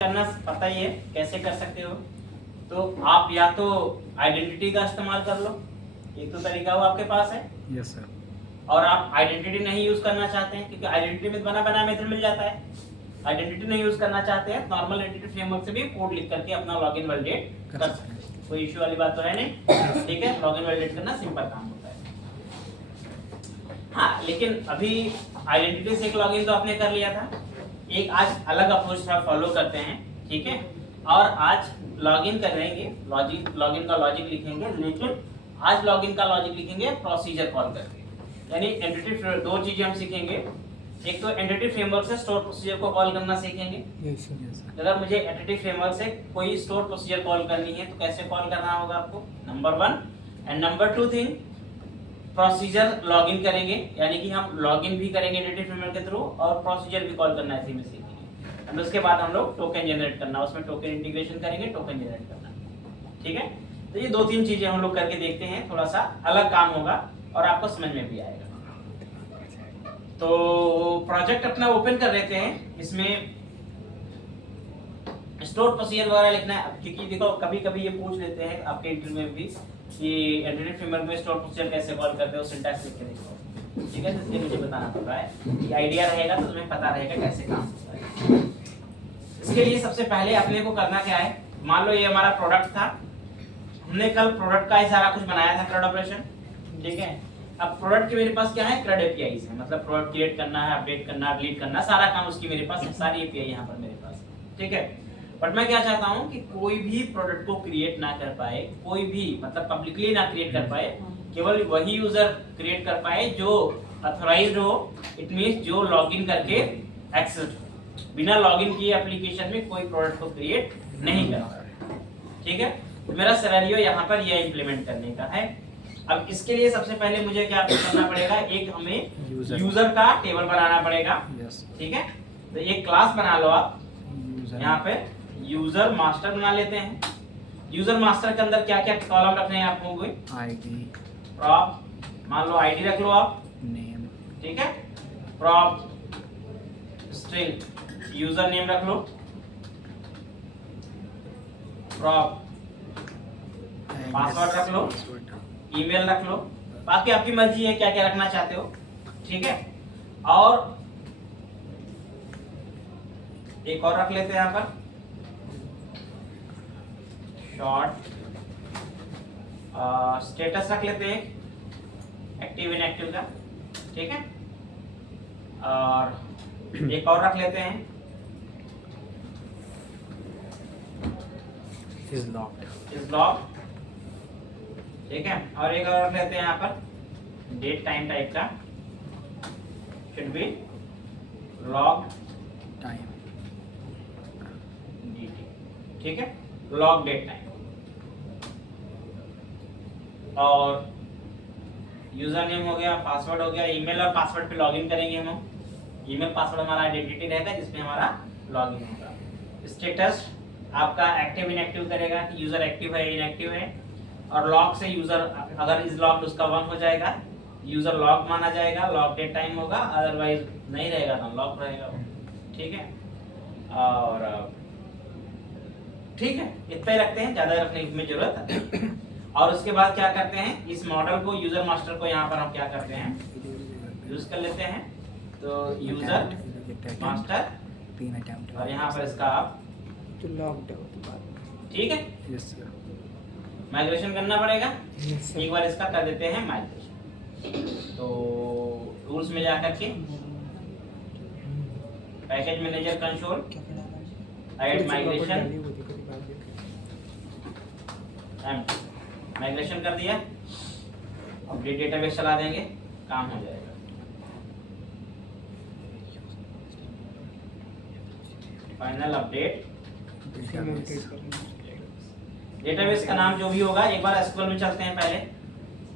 करना पता ही है कैसे कर सकते हो। तो आप या तो आइडेंटिटी का इस्तेमाल कर लो, एक तो तरीका वो आपके पास है। Yes sir. और आप आइडेंटिटी नहीं यूज करना चाहते हैं क्योंकि आइडेंटिटी में बना बना मेथड मिल जाता है। आइडेंटिटी नहीं यूज करना चाहते हैं, नॉर्मल एंटिटी फ्रेमवर्क से भी कोड लिख करके अपना लॉगिन वैलिडेट कर सकते हैं। कोई इश्यू वाली बात तो है नहीं, ठीक है। लॉगिन वैलिडेट करना सिंपल काम होता है। हाँ, लेकिन अभी आइडेंटिटी से एक लॉगिन तो आपने कर लिया था, एक आज अलग अप्रोच थोड़ा फॉलो करते हैं, ठीक है। और आज लॉगिन करेंगे, लॉगिन का लॉजिक लिखेंगे, लेकिन आज लॉगिन का लॉजिक लिखेंगे प्रोसीजर कॉल करके। यानी एंटिटी दो चीजें हम सीखेंगे, एक तो एंटिटी फ्रेमवर्क से स्टोर प्रोसीजर को कॉल करना सीखेंगे। अगर मुझे एंटिटी फ्रेमवर्क से कोई स्टोर प्रोसीजर कॉल करनी है तो कैसे कॉल करना होगा आपको, number 1। And number 2 thing, procedure login करेंगे, यानी कि हम लॉगिन भी करेंगे एंटिटी फ्रेमवर्क के थ्रू और प्रोसीजर भी कॉल करना इसी में सीखेंगे। और उसके बाद हम लोग टोकन जनरेट करना, उसमें टोकन इंटीग्रेशन करेंगे, टोकन जनरेट करना, ठीक है। तो ये 2-3 चीजें हम लोग करके देखते हैं, थोड़ा सा अलग काम होगा और आपको समझ में भी आएगा। तो प्रोजेक्ट अपना ओपन कर लेते हैं, इसमें स्टोर प्रोसीजर वगैरह लिखना है क्योंकि देखो कभी कभी ये पूछ लेते हैं आपके इंटरव्यू में भी कि एंटिटी फ्रेमवर्क में स्टोर प्रोसीजर कैसे कॉल करते हो, सिंटैक्स लिख के देखो, ठीक है। इसलिए मुझे बताना पड़ रहा है कि आइडिया रहेगा तो तुम्हें पता रहेगा कैसे काम होता है। इसके लिए सबसे पहले अपने को करना क्या है, मान लो ये हमारा प्रोडक्ट था, हमने कल प्रोडक्ट का ही सारा कुछ बनाया था, CRUD ऑपरेशन, ठीक है। अब प्रोडक्ट के मेरे पास क्या है, CRUD APIs है, मतलब प्रोडक्ट क्रिएट करना है, अपडेट करना, डिलीट करना, सारा काम उसकी मेरे पास है, सारी API यहाँ पर मेरे पास, ठीक है। बट मैं क्या चाहता हूँ कि कोई भी प्रोडक्ट को क्रिएट ना कर पाए, कोई भी मतलब पब्लिकली ना क्रिएट कर पाए, केवल वही यूजर क्रिएट कर पाए जो ऑथराइज्ड हो, इट मींस जो लॉगिन करके एक्सेस हो। बिना लॉगिन किए एप्लीकेशन में कोई प्रोडक्ट को क्रिएट नहीं कर सकता, ठीक है। तो मेरा सिनेरियो यहाँ पर ये इंप्लीमेंट करने का है। अब इसके लिए सबसे पहले मुझे क्या करना पड़ेगा, एक हमें यूजर का टेबल बनाना पड़ेगा, ठीक है। तो एक क्लास बना लो आप, यहाँ पे यूजर मास्टर बना लेते हैं। यूजर मास्टर के अंदर क्या क्या कॉलम रखने हैं आप लोगों को, आईडी, प्रॉप, मान लो आईडी रख लो आप, नेम, ठीक है, प्रॉप, स्ट्रिंग, यूजर नेम रख लो, प्रॉप, पासवर्ड रख लो, ईमेल रख लो, बाकी आपकी मर्जी है क्या क्या रखना चाहते हो, ठीक है। और एक और रख लेते हैं यहाँ पर शॉर्ट स्टेटस रख लेते हैं, एक्टिव इनएक्टिव का, ठीक है। और एक और रख लेते हैं इज लॉक्ड, ठीक है। और एक और रख लेते हैं यहाँ पर डेट टाइम टाइप का, शुड बी लॉग टाइम, ठीक है, लॉग डेट टाइम। और यूजर नेम हो गया, पासवर्ड हो गया, ईमेल और पासवर्ड पे लॉगिन करेंगे हम। ईमेल पासवर्ड हमारा आइडेंटिटी रहेगा जिसमें हमारा लॉगिन होगा। स्टेटस आपका एक्टिव इनएक्टिव करेगा कि यूजर एक्टिव है इनएक्टिव है। और लॉग से यूजर अगर इज लॉग्ड उसका 1 हो जाएगा, यूजर लॉग माना जाएगा, लॉग डेट टाइम होगा, अदरवाइज नहीं रहेगा तो लॉग रहेगा, ठीक है। और ठीक है, इतना ही रखते हैं, ज्यादा रखने की जरूरत है। और उसके बाद क्या करते हैं, इस मॉडल को यूजर मास्टर को यहाँ पर हम क्या करते हैं यूज कर लेते हैं। तो यूजर मास्टर और यहाँ पर इसका आप ठीक है, माइग्रेशन करना पड़ेगा। एक बार इसका कर देते हैं माइग्रेशन। तो टूल्स में जाकर के package manager console, add migration, migration कर दिया, अपडेट डेटाबेस चला देंगे, काम हो जाएगा। फाइनल अपडेट डेटाबेस का नाम जो भी होगा, एक बार एसक्यूएल में चलते हैं पहले,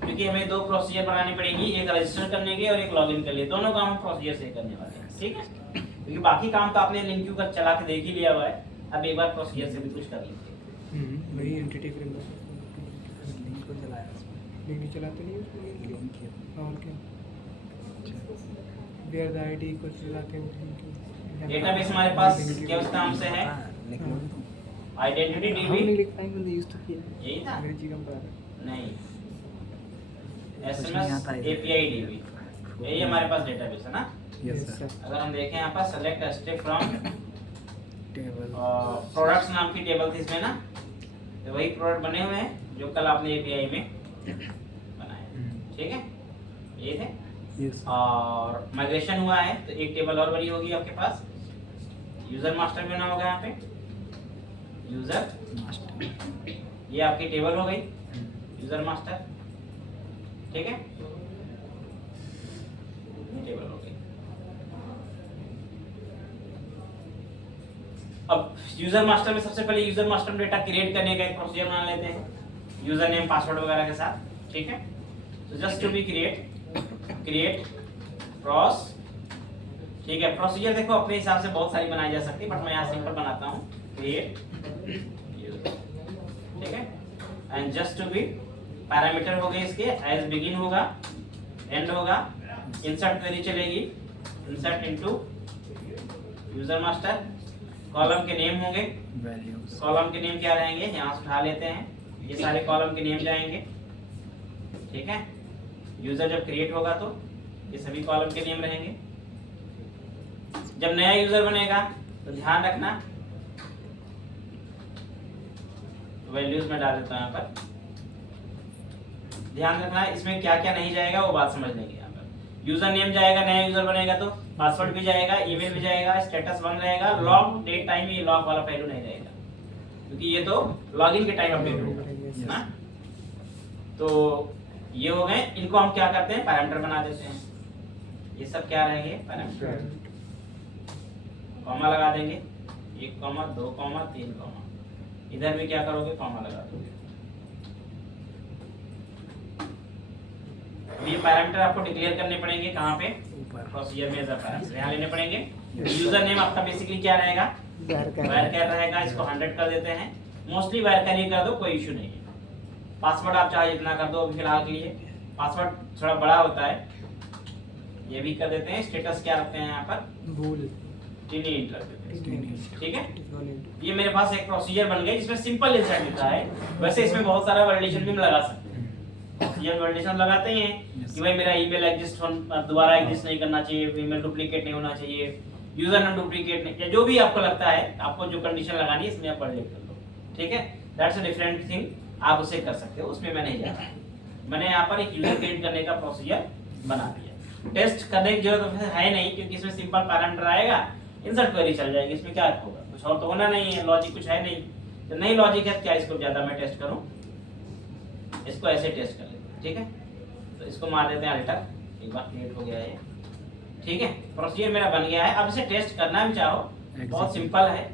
क्योंकि हमें 2 प्रोसीजर बनानी पड़ेगी, एक रजिस्टर करने के और एक लॉगिन के लिए। दोनों काम हम प्रोसीजर से करने वाले हैं, ठीक है। क्योंकि बाकी काम तो आपने लिंक क्यू का चला के देख ही लिया हुआ है, अब एक बार प्रोसीजर से भी कुछ कर लीजिए। वही एंटिटी फ्रेमवर्क लिंक को चलाया, लिंक चलाते नहीं उसमें लिंक है और क्या वेयर द आईडी को चलाते हैं, डेटाबेस हमारे पास किस नाम से है? आइडेंटिटी हम नहीं डीबी, लिख पाएंगे तो यूज तो किया यही था? अंग्रेजी कम कर नहीं, कुछ नहीं एसएमएस आता है। एपीआई डीबी, यही हमारे पास डेटाबेस है ना। Yes yes sir. सर अगर हम देखें यहाँ पर select step from table products नाम की टेबल थी इसमें ना, तो वही प्रोडक्ट बने हुए हैं जो कल आपने एपीआई में बनाए, ठीक है, ये थे। यस और माइग्रेशन हुआ है तो एक टेबल और बनी होगी आपके पास, यूजर मास्टर बना होगा यहाँ पे, यूजर, मास्टर। ये आपकी टेबल हो गई यूजर मास्टर, ठीक है, टेबल हो गई। अब यूजर मास्टर में सबसे पहले यूजर मास्टर में डेटा क्रिएट करने का एक प्रोसीजर बना लेते हैं, यूजर नेम पासवर्ड वगैरह के साथ, ठीक है। तो just to be create proc, ठीक है। प्रोसीजर देखो अपने हिसाब से बहुत सारी बनाई जा सकती है, बट मैं यहाँ सिंपल बनाता हूँ, क्रिएट यूजर, ठीक है। And just to be parameter हो गए इसके, एज बिगिन होगा, एंड होगा, इंसर्ट क्वेरी चलेगी, insert into user master, column के नेम होंगे, वैल्यूज कॉलम के नेम क्या रहेंगे, यहाँ से उठा लेते हैं, ये सारे कॉलम के नेम जाएंगे, ठीक है। यूजर जब क्रिएट होगा तो ये सभी कॉलम के नेम रहेंगे। जब नया यूजर बनेगा तो ध्यान रखना, वैल्यूज में डाल देता हूं यहाँ पर, ध्यान रखना इसमें क्या क्या नहीं जाएगा वो बात समझ लेंगे। यहाँ पर यूजर नेम जाएगा, नया यूजर बनेगा तो पासवर्ड भी जाएगा, ईमेल भी जाएगा, स्टेटस 1 रहेगा, लॉग डेट टाइम, ये लॉग वाला पहलू नहीं रहेगा क्योंकि ये तो लॉगिन के टाइम अपडेट होगा ना। तो ये हो गए, इनको हम क्या करते हैं, पैरामीटर बना देते हैं। ये सब क्या रहेंगे, पैरामीटर, कॉमा लगा देंगे, 1 कॉमा 2 कॉमा 3 कॉमा, इधर भी क्या करोगे, कॉमा लगा दोगे। ये पैरामीटर आपको डिक्लेयर करने पड़ेंगे कहाँ पे, ऊपर प्रोसीजर में एज अ पैरामीटर यहाँ लेने पड़ेंगे। यूजर नेम आपका बेसिकली क्या रहेगा, वैरकर रहेगा, इसको 100 कर देते हैं, मोस्टली वैरकर ही कर दो, कोई इशू नहीं है। पासवर्ड आप चाहे जितना कर दो, अभी फिलहाल के लिए पासवर्ड थोड़ा बड़ा होता है, ये भी कर देते हैं। स्टेटस क्या रखते हैं यहाँ पर, भूल टिनी इंटर देते हैं, ठीक है। टिनी ये मेरे पास एक प्रोसीजर बन गई जिसमें सिंपल इंसर्ट लिखा है, वैसे इसमें बहुत सारा वैलिडेशन भी हम लगा सकते हैं। ये वैलिडेशन लगाते ही हैं कि भाई मेरा ईमेल एग्जिस्ट दोबारा एग्जिस्ट नहीं करना चाहिए, ईमेल डुप्लीकेट नहीं होना चाहिए, यूजर नेम डुप्लीकेट नहीं, या जो भी आपको लगता है, आपको जो कंडीशन लगानी है इसमें आप पढ़ लिख कर लो, ठीक है। दैट्स अ डिफरेंट थिंग, आप उसे कर सकते हो, उसमें मैं नहीं जा रहा। मैंने यहाँ पर एक यूजर क्रिएट करने का प्रोसीजर बना दिया। टेस्ट करने की जरूरत है नहीं क्योंकि इसमें सिंपल पैरामीटर आएगा, इंसर्ट क्वेरी चल जाएगी, इसमें क्या होगा, कुछ और तो होना नहीं है, लॉजिक कुछ है नहीं। तो नहीं लॉजिक है क्या इसको ज्यादा मैं टेस्ट करूं, इसको ऐसे टेस्ट कर लेते हैं, ठीक है। तो इसको मार देते हैं अल्टर, एक बार क्रिएट हो गया है, ठीक है। प्रोसीजर मेरा बन गया है, अब इसे टेस्ट करना भी चाहो बहुत सिंपल है।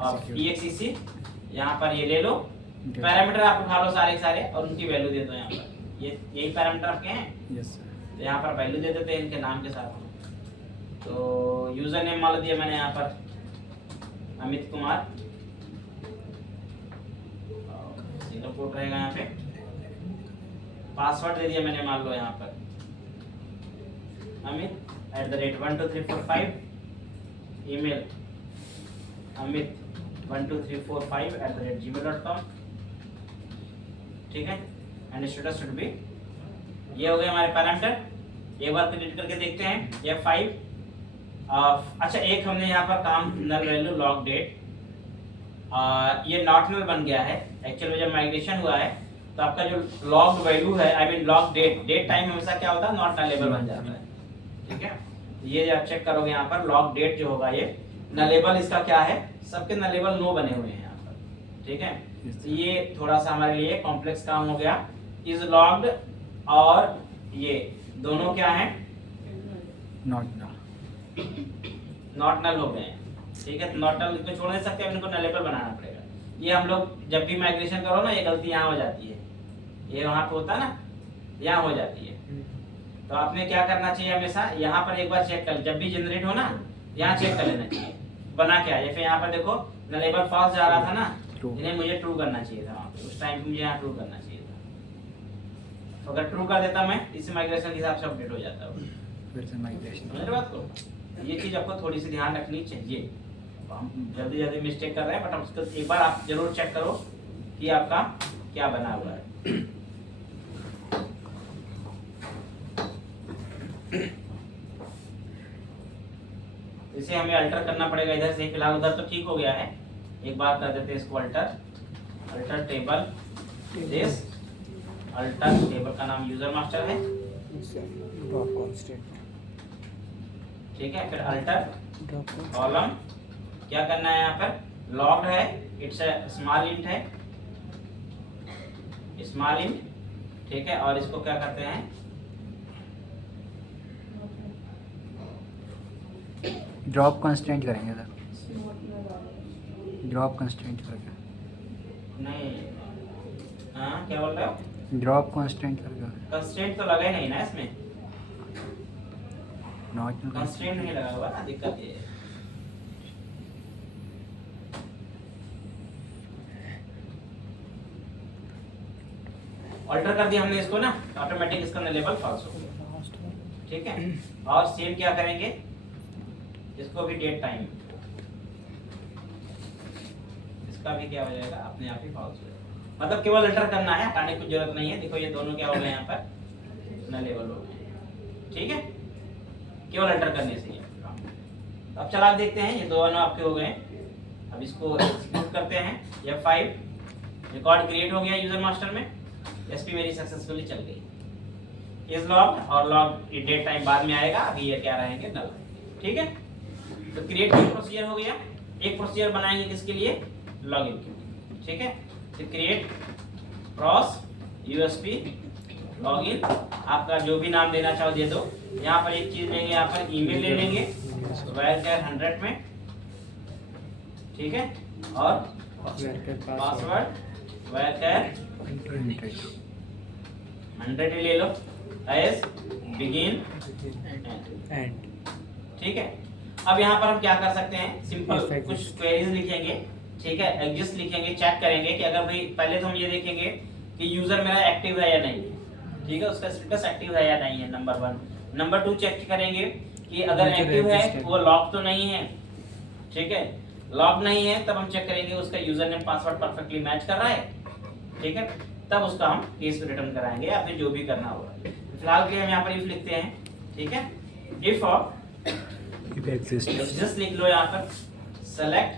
अब EXEC यहाँ पर ये ले लो, पैरामीटर आप उठा लो सारे सारे और उनकी वैल्यू दे दो यहाँ पर, ये यही पैरामीटर आपके हैं। Yes sir. तो यहाँ पर वैल्यू दे देते हैं इनके नाम के साथ। तो यूजर नेम मान दिया मैंने यहाँ पर अमित कुमार, सिंगल कोट रहेगा यहाँ पे। पासवर्ड दे दिया मैंने, मान लो यहाँ पर अमित @12345, ईमेल अमित 12345 ठीक है। एंड स्टेटस शुड बी, ये हो गए हमारे पैरामीटर। एक बार क्रिएट करके देखते हैं, F5। अच्छा एक हमने यहाँ पर काम नल वैल्यू लॉग डेट, ये नॉट नल बन गया है। एक्चुअल में जब माइग्रेशन हुआ है तो आपका जो लॉग वैल्यू है, I mean log date time हमेशा क्या होता है, नॉट नलेबल बन जाता है, ठीक है। ये आप चेक करोगे यहाँ पर लॉग डेट जो होगा ये नलेबल, इसका क्या है, सबके नलेबल नो बने हुए हैं यहाँ पर, ठीक है। तो ये थोड़ा सा हमारे लिए कॉम्प्लेक्स काम हो गया। इज लॉग्ड और ये दोनों क्या हैं, नॉट नल हो गए हैं, ठीक है। नॉट नल को छोड़ नहीं सकते, इनको नलेबल बनाना पड़ेगा। ये हम लोग जब भी माइग्रेशन करो ना, ये गलती यहाँ हो जाती है, ये वहाँ पे होता है ना, यहाँ हो जाती है। तो आपने क्या करना चाहिए, हमेशा यहाँ पर एक बार चेक कर, जब भी जनरेट हो ना यहाँ चेक कर लेना चाहिए बना क्या है। फिर यहाँ पर देखो नलेबल फॉल्स जा रहा था ना, इन्हें मुझे ट्रू करना चाहिए था, वहाँ पे उस टाइम मुझे यहाँ ट्रू करना चाहिए था। तो अगर ट्रू कर देता मैं, इसी माइग्रेशन के हिसाब से अपडेट हो जाता है। फिर से माइग्रेशन समझ रहे बात को, ये चीज आपको थोड़ी सी ध्यान रखनी चाहिए। हम जल्दी जल्दी मिस्टेक कर रहे हैं, बट हम उसको एक बार आप जरूर चेक करो कि आपका क्या बना हुआ है। इसे हमें अल्टर करना पड़ेगा इधर से, फिलहाल उधर तो ठीक हो गया है। एक बार कर देते हैं इसको alter table this, alter table का नाम यूजर मास्टर है, ड्रॉप कांस्टेंट, ठीक है। फिर अल्टर ड्रॉप कॉलम, क्या करना है यहाँ पर, लॉग्ड है, इट्स स्मॉल इंट है, स्मॉल इंट, ठीक है। और इसको क्या करते हैं, ड्रॉप कंस्टेंट करेंगे सर, ड्रॉप कंस्टेंट करके, नहीं हाँ क्या बोल रहे हो, ड्रॉप कंस्टेंट करके, कंस्ट्रेंट तो लगा ही नहीं ना इसमें, नॉट कंस्ट्रेंट नहीं लगा हुआ ना, दिक्कत ये है। ऑल्टर कर दिया हमने इसको ना, ऑटोमेटिक इसका लेवल फॉल्स हो गया, ठीक है। और सेम क्या करेंगे, इसको भी डेट टाइम, इसका भी क्या हो जाएगा, अपने आप ही फॉल्स हो जाएगा। मतलब केवल अल्टर करना है, हटाने की जरूरत नहीं है। देखो ये दोनों क्या हो गए यहाँ पर, ना लेवल हो गए, ठीक है, केवल अल्टर करने से ही। अब चला आप देखते हैं, ये दोनों आपके हो गए। अब इसको एग्जीक्यूट करते हैं, F5, रिकॉर्ड क्रिएट हो गया यूजर मास्टर में, एसपी मेरी सक्सेसफुली चल गई। इज लॉग्ड और लॉग डेट टाइम बाद में आएगा, अभी ये क्या रहेंगे नल, ठीक है। तो क्रिएट का प्रोसीजर हो गया। एक प्रोसीजर बनाएंगे किसके लिए, लॉगिन के लिए, ठीक है। तो क्रिएट क्रॉस यूएसपी लॉगिन, आपका जो भी नाम देना चाहो दे दो। यहाँ पर एक चीज लेंगे, यहाँ पर ईमेल ले लेंगे varchar 100 में, ठीक है। और पासवर्ड varchar 100 ले लो एज बिगिन एंड, ठीक है। अब यहाँ पर हम क्या कर सकते हैं, सिंपल Yes, कुछ क्वेरीज लिखेंगे, ठीक है, एग्जिस्ट लिखेंगे, चेक करेंगे कि अगर भाई पहले तो हम ये देखेंगे कि यूजर मेरा एक्टिव है या नहीं है, ठीक है, उसका स्टेटस एक्टिव है या नहीं है, नंबर 1। नंबर 2 चेक करेंगे कि अगर एक्टिव है वो लॉक तो नहीं है, ठीक है। लॉक नहीं है तब हम चेक करेंगे उसका user name password perfectly match कर रहा है, ठीक है, तब उसका हम केस रिटर्न कराएंगे या फिर जो भी करना होगा। फिलहाल के लिए हम यहाँ पर इफ लिखते हैं, ठीक है। इफ एग्जिस्ट लिख लो यहाँ पर, select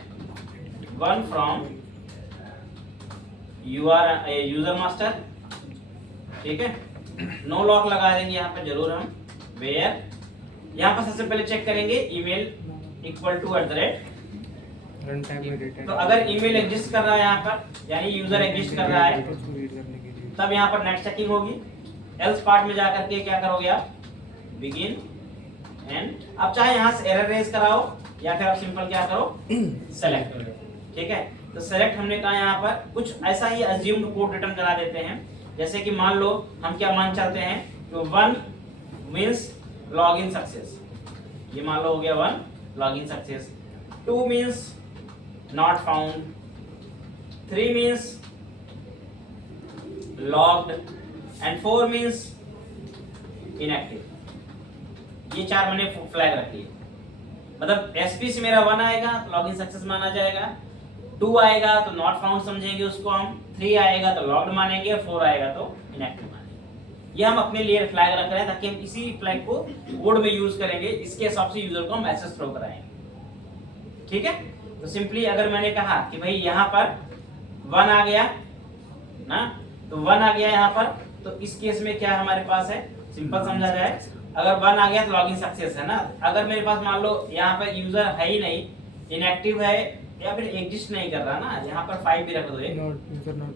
one from user master, ठीक है। नो लॉक लगा देंगे यहाँ पर जरूर हम, वेयर, यहाँ पर सबसे पहले चेक करेंगे email equal to @ run time में डेटा, तो अगर ईमेल एग्जिस्ट कर रहा है यहाँ पर, यानी यूजर एग्जिस्ट कर रहा है, तब यहाँ पर नेट चेकिंग होगी। एल्स पार्ट में जाकर के क्या करोगे आप, बिगिन एंड। अब चाहे यहाँ से एरर रेज कराओ या फिर आप सिंपल क्या करो, सेलेक्ट करो, ठीक है। तो सेलेक्ट हमने कहा यहाँ पर कुछ ऐसा ही अज्यूम्ड कोड रिटर्न करा देते हैं, जैसे कि मान लो हम क्या मान चलते हैं, तो 1 मींस लॉगिन सक्सेस, ये मान लो हो गया 1 login success, 2 means not found, 3 means logged and 4 means inactive। ये 4 मैंने फ्लैग रखी है। मतलब एसपी से मेरा 1 आएगा तो लॉगिन सक्सेस माना जाएगा, 2 आएगा तो नॉट फाउंड समझेंगे उसको हम, 3 आएगा तो लॉग्ड मानेंगे और 4 आएगा तो इनएक्टिव मानेंगे। ये हम अपने लिए फ्लैग रख रहे हैं ताकि हम इसी फ्लैग को कोड में यूज करेंगे, इसके हिसाब से यूजर को हम मैसेज थ्रो कराएंगे, ठीक है। तो सिंपली अगर मैंने कहा कि भाई यहाँ पर 1 आ गया ना, तो 1 आ गया यहाँ पर, तो इस केस में क्या हमारे पास है, सिंपल समझा जाए, अगर 1 आ गया तो लॉगिन सक्सेस है ना। अगर मेरे पास मान लो यहाँ पर यूजर है ही नहीं, इनएक्टिव है या फिर एग्जिस्ट नहीं कर रहा ना, यहाँ पर 5 भी रख दो,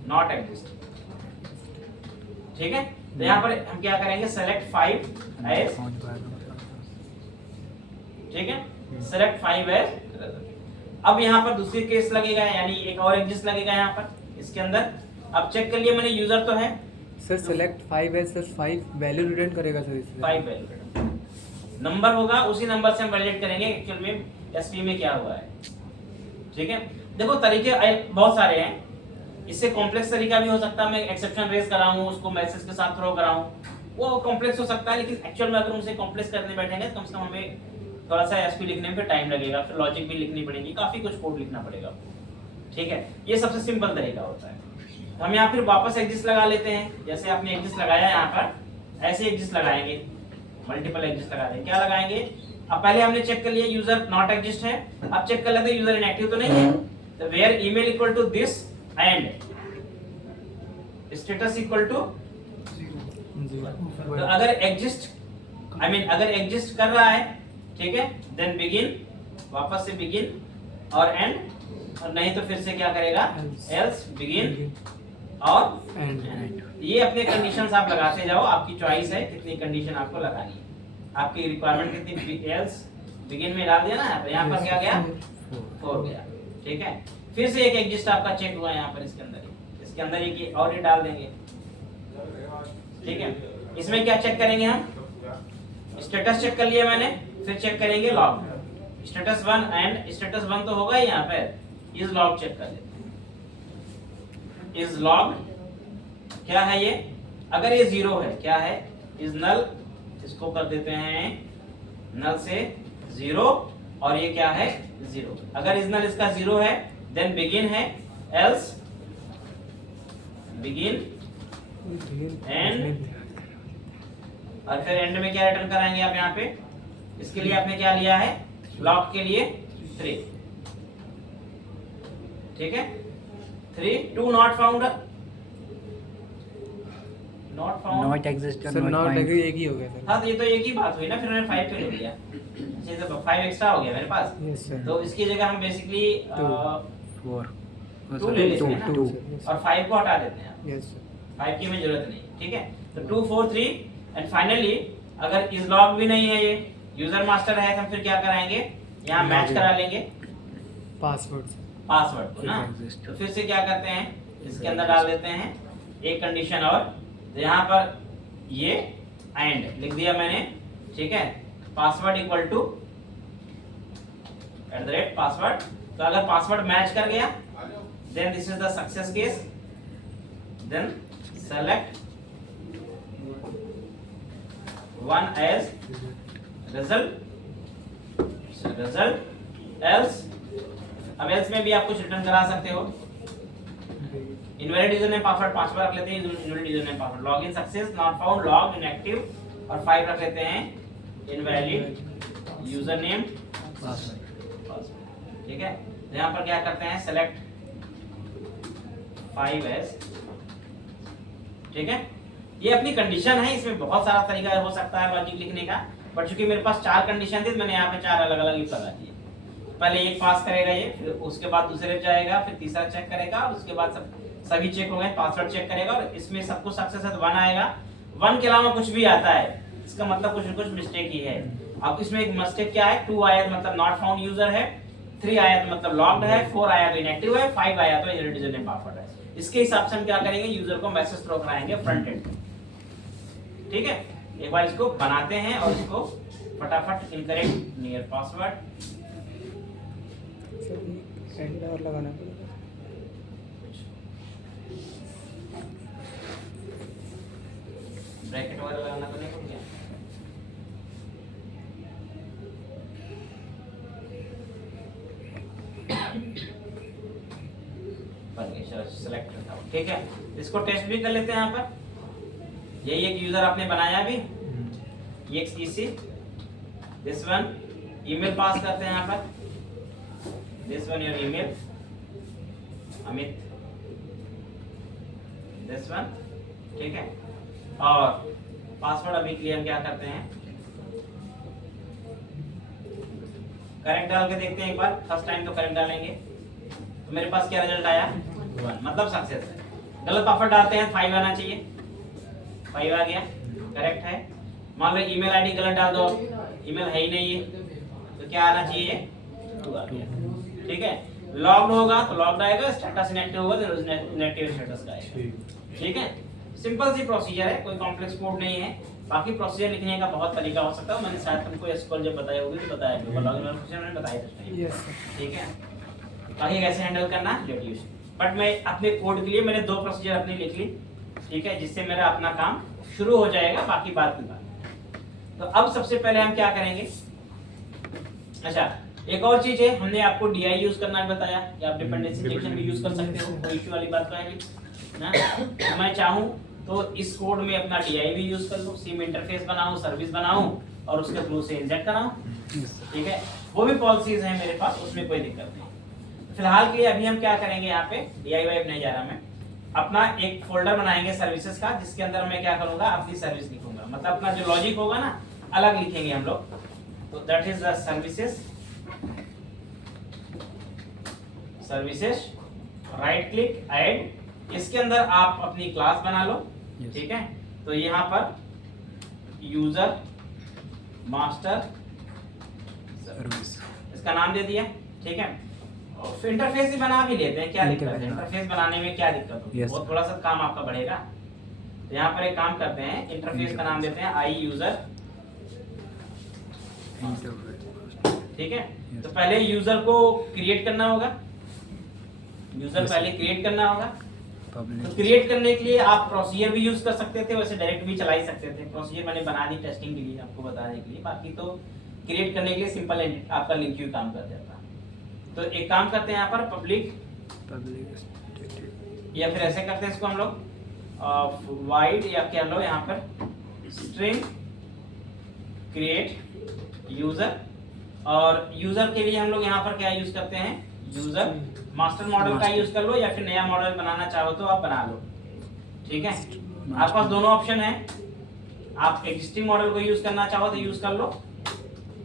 नॉट एग्जिस्ट, ठीक है। तो यहाँ पर हम क्या करेंगे, सेलेक्ट 5 एज, ठीक है, सेलेक्ट 5 एज। अब यहाँ पर दूसरी केस लगेगा, यानी एक और एग्जिस्ट लगेगा यहाँ पर इसके अंदर। अब चेक कर लिया मैंने, यूजर तो है सर। सेलेक्ट 5 है सर, 5 वैल्यू रिटर्न करेगा सर, इसमें 5 वैल्यू नंबर होगा, उसी नंबर से हम वैलिडेट करेंगे एक्चुअल में एसपी में क्या हुआ है, ठीक है। देखो तरीके बहुत सारे हैं, इससे कॉम्प्लेक्स तरीका भी हो सकता है, मैं एक्सेप्शन रेज कराऊं, उसको मैसेज के साथ थ्रो कराऊं, वो कॉम्प्लेक्स हो सकता है, लेकिन एक्चुअल में अगर उनसे कॉम्प्लेक्स करने बैठेंगे तो कम से कम हमें थोड़ा सा एसपी लिखने में टाइम लगेगा, फिर लॉजिक भी लिखनी पड़ेगी, काफी कुछ कोड लिखना पड़ेगा आपको। ठीक है, ये सबसे सिंपल तरीका होता है। हम यहाँ फिर वापस एग्जिस्ट लगा लेते हैं। जैसे आपने एग्जिस्ट लगाया यहाँ पर, ऐसे एग्जिस्ट लगाएंगे, मल्टीपल एग्जिस्ट लगा देंगे। क्या लगाएंगे, अब पहले हमने चेक कर लिया यूजर नॉट एग्जिस्ट है, अब चेक कर लेते हैं यूजर इनएक्टिव तो नहीं है। तो where email equal to this and status equal to, तो अगर एग्जिस्ट अगर एग्जिस्ट कर रहा है, ठीक है, देन बिगिन, वापस से बिगिन और एंड, और नहीं तो फिर से क्या करेगा, एल्स, बिगिन और एंड। ये अपने कंडीशंस आप लगाते जाओ, आपकी चॉइस है कितनी कंडीशन आपको लगानी है, आपकी रिक्वायरमेंट कितनी। एल्स बिगिन में डाल दिया ना, तो यहाँ पर क्या गया, 4 गया। ठीक है, फिर से एक एग्जिस्ट आपका चेक हुआ यहाँ पर, इसके अंदर एक और ये डाल देंगे। ठीक है, इसमें क्या चेक करेंगे हम, स्टेटस चेक कर लिया मैंने, फिर चेक करेंगे लॉग, स्टेटस 1 एंड स्टेटस 1 तो होगा ही यहाँ पर, इज लॉग चेक कर लेते हैं। इज लॉग क्या है ये, अगर ये 0 है, क्या है, इज नल, इसको कर देते हैं नल से 0, और ये क्या है, 0। अगर इज नल इसका 0 है, देन बिगिन है, एल्स बिगिन एंड, और फिर एंड में क्या रिटर्न कराएंगे आप यहाँ पे। इसके लिए आपने क्या लिया है, लॉग के लिए 3। ठीक है, 3 2 not found, not found, not exist, sir not agree एक ही हो गया सर। हाँ तो ये तो एक ही बात हुई ना, फिर मैंने 5 क्यों ले लिया, अच्छा तो 5 एक्स्ट्रा हो गया मेरे पास। Yes sir. तो इसकी जगह हम बेसिकली 4 2 ले लेते हैं ना, 2 और 5 को हटा देते हैं, यस सर। 5 की हमें जरूरत नहीं। ठीक है, तो 2 4 3 एंड फाइनली अगर इस लॉग भी नहीं है, ये यूजर मास्टर है, तो हम फिर क्या कराएंगे, यहाँ मैच करा लेंगे पासवर्ड को ना। तो फिर से क्या करते हैं, इसके अंदर डाल देते हैं एक कंडीशन और, तो यहाँ पर ये एंड लिख दिया मैंने। ठीक है, पासवर्ड इक्वल टू @पासवर्ड। तो अगर पासवर्ड मैच कर गया, then this is the success case, then select 1 as result, else. अब एल्स में भी आप कुछ रिटर्न करा सकते हो, इनवैलिड यूजर नेम पासवर्ड 5 बार रख लेते हैं, invalid user name password, login success, not found, log inactive, और 5 रख लेते हैं इनवैलिड यूजर नेम पासवर्ड। ठीक है, यहाँ पर क्या करते हैं, सेलेक्ट 5 एज। ठीक है, ये अपनी कंडीशन है, इसमें बहुत सारा तरीका हो सकता है लॉजिक लिखने का, बट चूंकि मेरे पास 4 कंडीशन थी, मैंने यहाँ पे 4 अलग अलग इफ लगा दिए। पहले एक पास करेगा ये, फिर उसके बाद दूसरे पे जाएगा, फिर तीसरा चेक करेगा, और उसके बाद सभी चेक हो गए, पासवर्ड चेक करेगा, और इसमें सबको सक्सेस है तो 1 आएगा। 1 के अलावा कुछ भी आता है, इसका मतलब कुछ न कुछ मिस्टेक ही है। अब इसमें एक मिस्टेक क्या है, 2 आया तो मतलब नॉट फाउंड यूजर है, 3 आया तो मतलब लॉग्ड है, 4 आया तो इनएक्टिव है, 5 आया तो इनवैलिड यूजर नेम पासवर्ड है। इसके हिसाब से हम क्या करेंगे, यूजर को मैसेज थ्रो कराएंगे फ्रंट एंड। ठीक है, एक बार इसको बनाते हैं और इसको फटाफट incorrect near password, sir and और लगाना पड़ेगा। ब्रैकेट वगैरह लगाना तो नहीं पड़ गया। बन गया, चलो सेलेक्ट करता हूँ। ठीक है, इसको टेस्ट भी कर लेते हैं। यहाँ पर यही एक यूजर आपने बनाया अभी, EXEC, दिस वन, ईमेल पास करते हैं यहाँ पर, this one your email Amit, this one. ठीक है, और पासवर्ड अभी के लिए हम क्या करते हैं, करेक्ट डाल के देखते हैं एक बार, फर्स्ट टाइम तो करेक्ट डालेंगे। तो मेरे पास क्या रिजल्ट आया, 1, मतलब सक्सेस है। गलत पासवर्ड डालते हैं, 5 आना चाहिए, 5 आ गया, करेक्ट है। मान लो ईमेल आईडी गलत डाल दो, ईमेल है ही नहीं है, तो क्या आना चाहिए, 2 आ गया। ठीक है, लॉग्ड होगा तो लॉग्ड आएगा, स्टेटस इनएक्टिव होगा तो इनएक्टिव स्टेटस का आएगा। ठीक है, सिंपल सी प्रोसीजर है, कोई कॉम्प्लेक्स कोड नहीं है। बाकी प्रोसीजर लिखने का बहुत तरीका हो सकता है, मैंने शायद तुमको एसक्यूएल जब बताया होगी तो बताया होगा, लॉगिन और प्रोसीजर मैंने बताया था। Yes sir. ठीक है, बाकी कैसे हैंडल करना लेट यू, बट मैं अपने कोड के लिए मैंने 2 प्रोसीजर अपनी लिख ली। ठीक है, जिससे मेरा अपना काम शुरू हो जाएगा, बाकी बात की बात। तो अब सबसे पहले हम क्या करेंगे, अच्छा, एक और चीज है, हमने आपको DI यूज करना भी बताया कि आप डिपेंडेंसी इंजेक्शन भी यूज कर सकते हो, कोई इश्यू वाली बात तो है नहीं ना। तो मैं चाहूँ तो इस कोड में अपना DI भी यूज कर लूँ, सिम इंटरफेस बनाऊँ, सर्विस बनाऊँ और उसके थ्रू से इंजेक्ट कराऊँ, ठीक है, वो भी पॉलिसीज हैं मेरे पास, उसमें कोई दिक्कत नहीं। फिलहाल के लिए अभी हम क्या करेंगे, यहाँ पे DIY नहीं जा रहा मैं, अपना एक फोल्डर बनाएंगे सर्विसेज का, जिसके अंदर मैं क्या करूंगा, अपनी सर्विस लिखूंगा, मतलब अपना जो लॉजिक होगा ना अलग लिखेंगे हम लोग। तो that is the services, right click add, इसके अंदर आप अपनी क्लास बना लो, ठीक है। तो यहाँ पर यूजर मास्टर सर्विस इसका नाम दे दिया, ठीक है। और इंटरफेस ही बना भी लेते हैं, क्या दिक्कत है, इंटरफेस बनाने में क्या दिक्कत होगी, Yes, वो थोड़ा सा काम आपका बढ़ेगा। तो यहाँ पर एक काम करते हैं, इंटरफेस का नाम देते हैं आई यूजर, ठीक है। तो पहले यूजर को क्रिएट करना होगा, यूजर Yes, पहले क्रिएट करना होगा। तो पब्लिक क्रिएट करने के लिए आप प्रोसीजर भी यूज कर सकते थे, वैसे डायरेक्ट भी चला ही सकते थे, प्रोसीजर मैंने बना दी टेस्टिंग के लिए, आपको बताने के लिए, बाकी तो क्रिएट करने के लिए सिंपल आपका लिंक ही काम कर जाता। तो एक काम करते हैं यहाँ पर पब्लिक, या फिर ऐसे करते हैं इसको हम लोग वाइड, या क्या लो यहाँ पर स्ट्रिंग क्रिएट यूजर, और यूजर के लिए हम लोग यहाँ पर क्या यूज करते हैं, यूजर मास्टर मॉडल का यूज कर लो, या फिर नया मॉडल बनाना चाहो तो आप बना लो, ठीक है। आपके पास दोनों ऑप्शन है, आप एग्जिस्टिंग मॉडल को यूज करना चाहो तो यूज कर लो,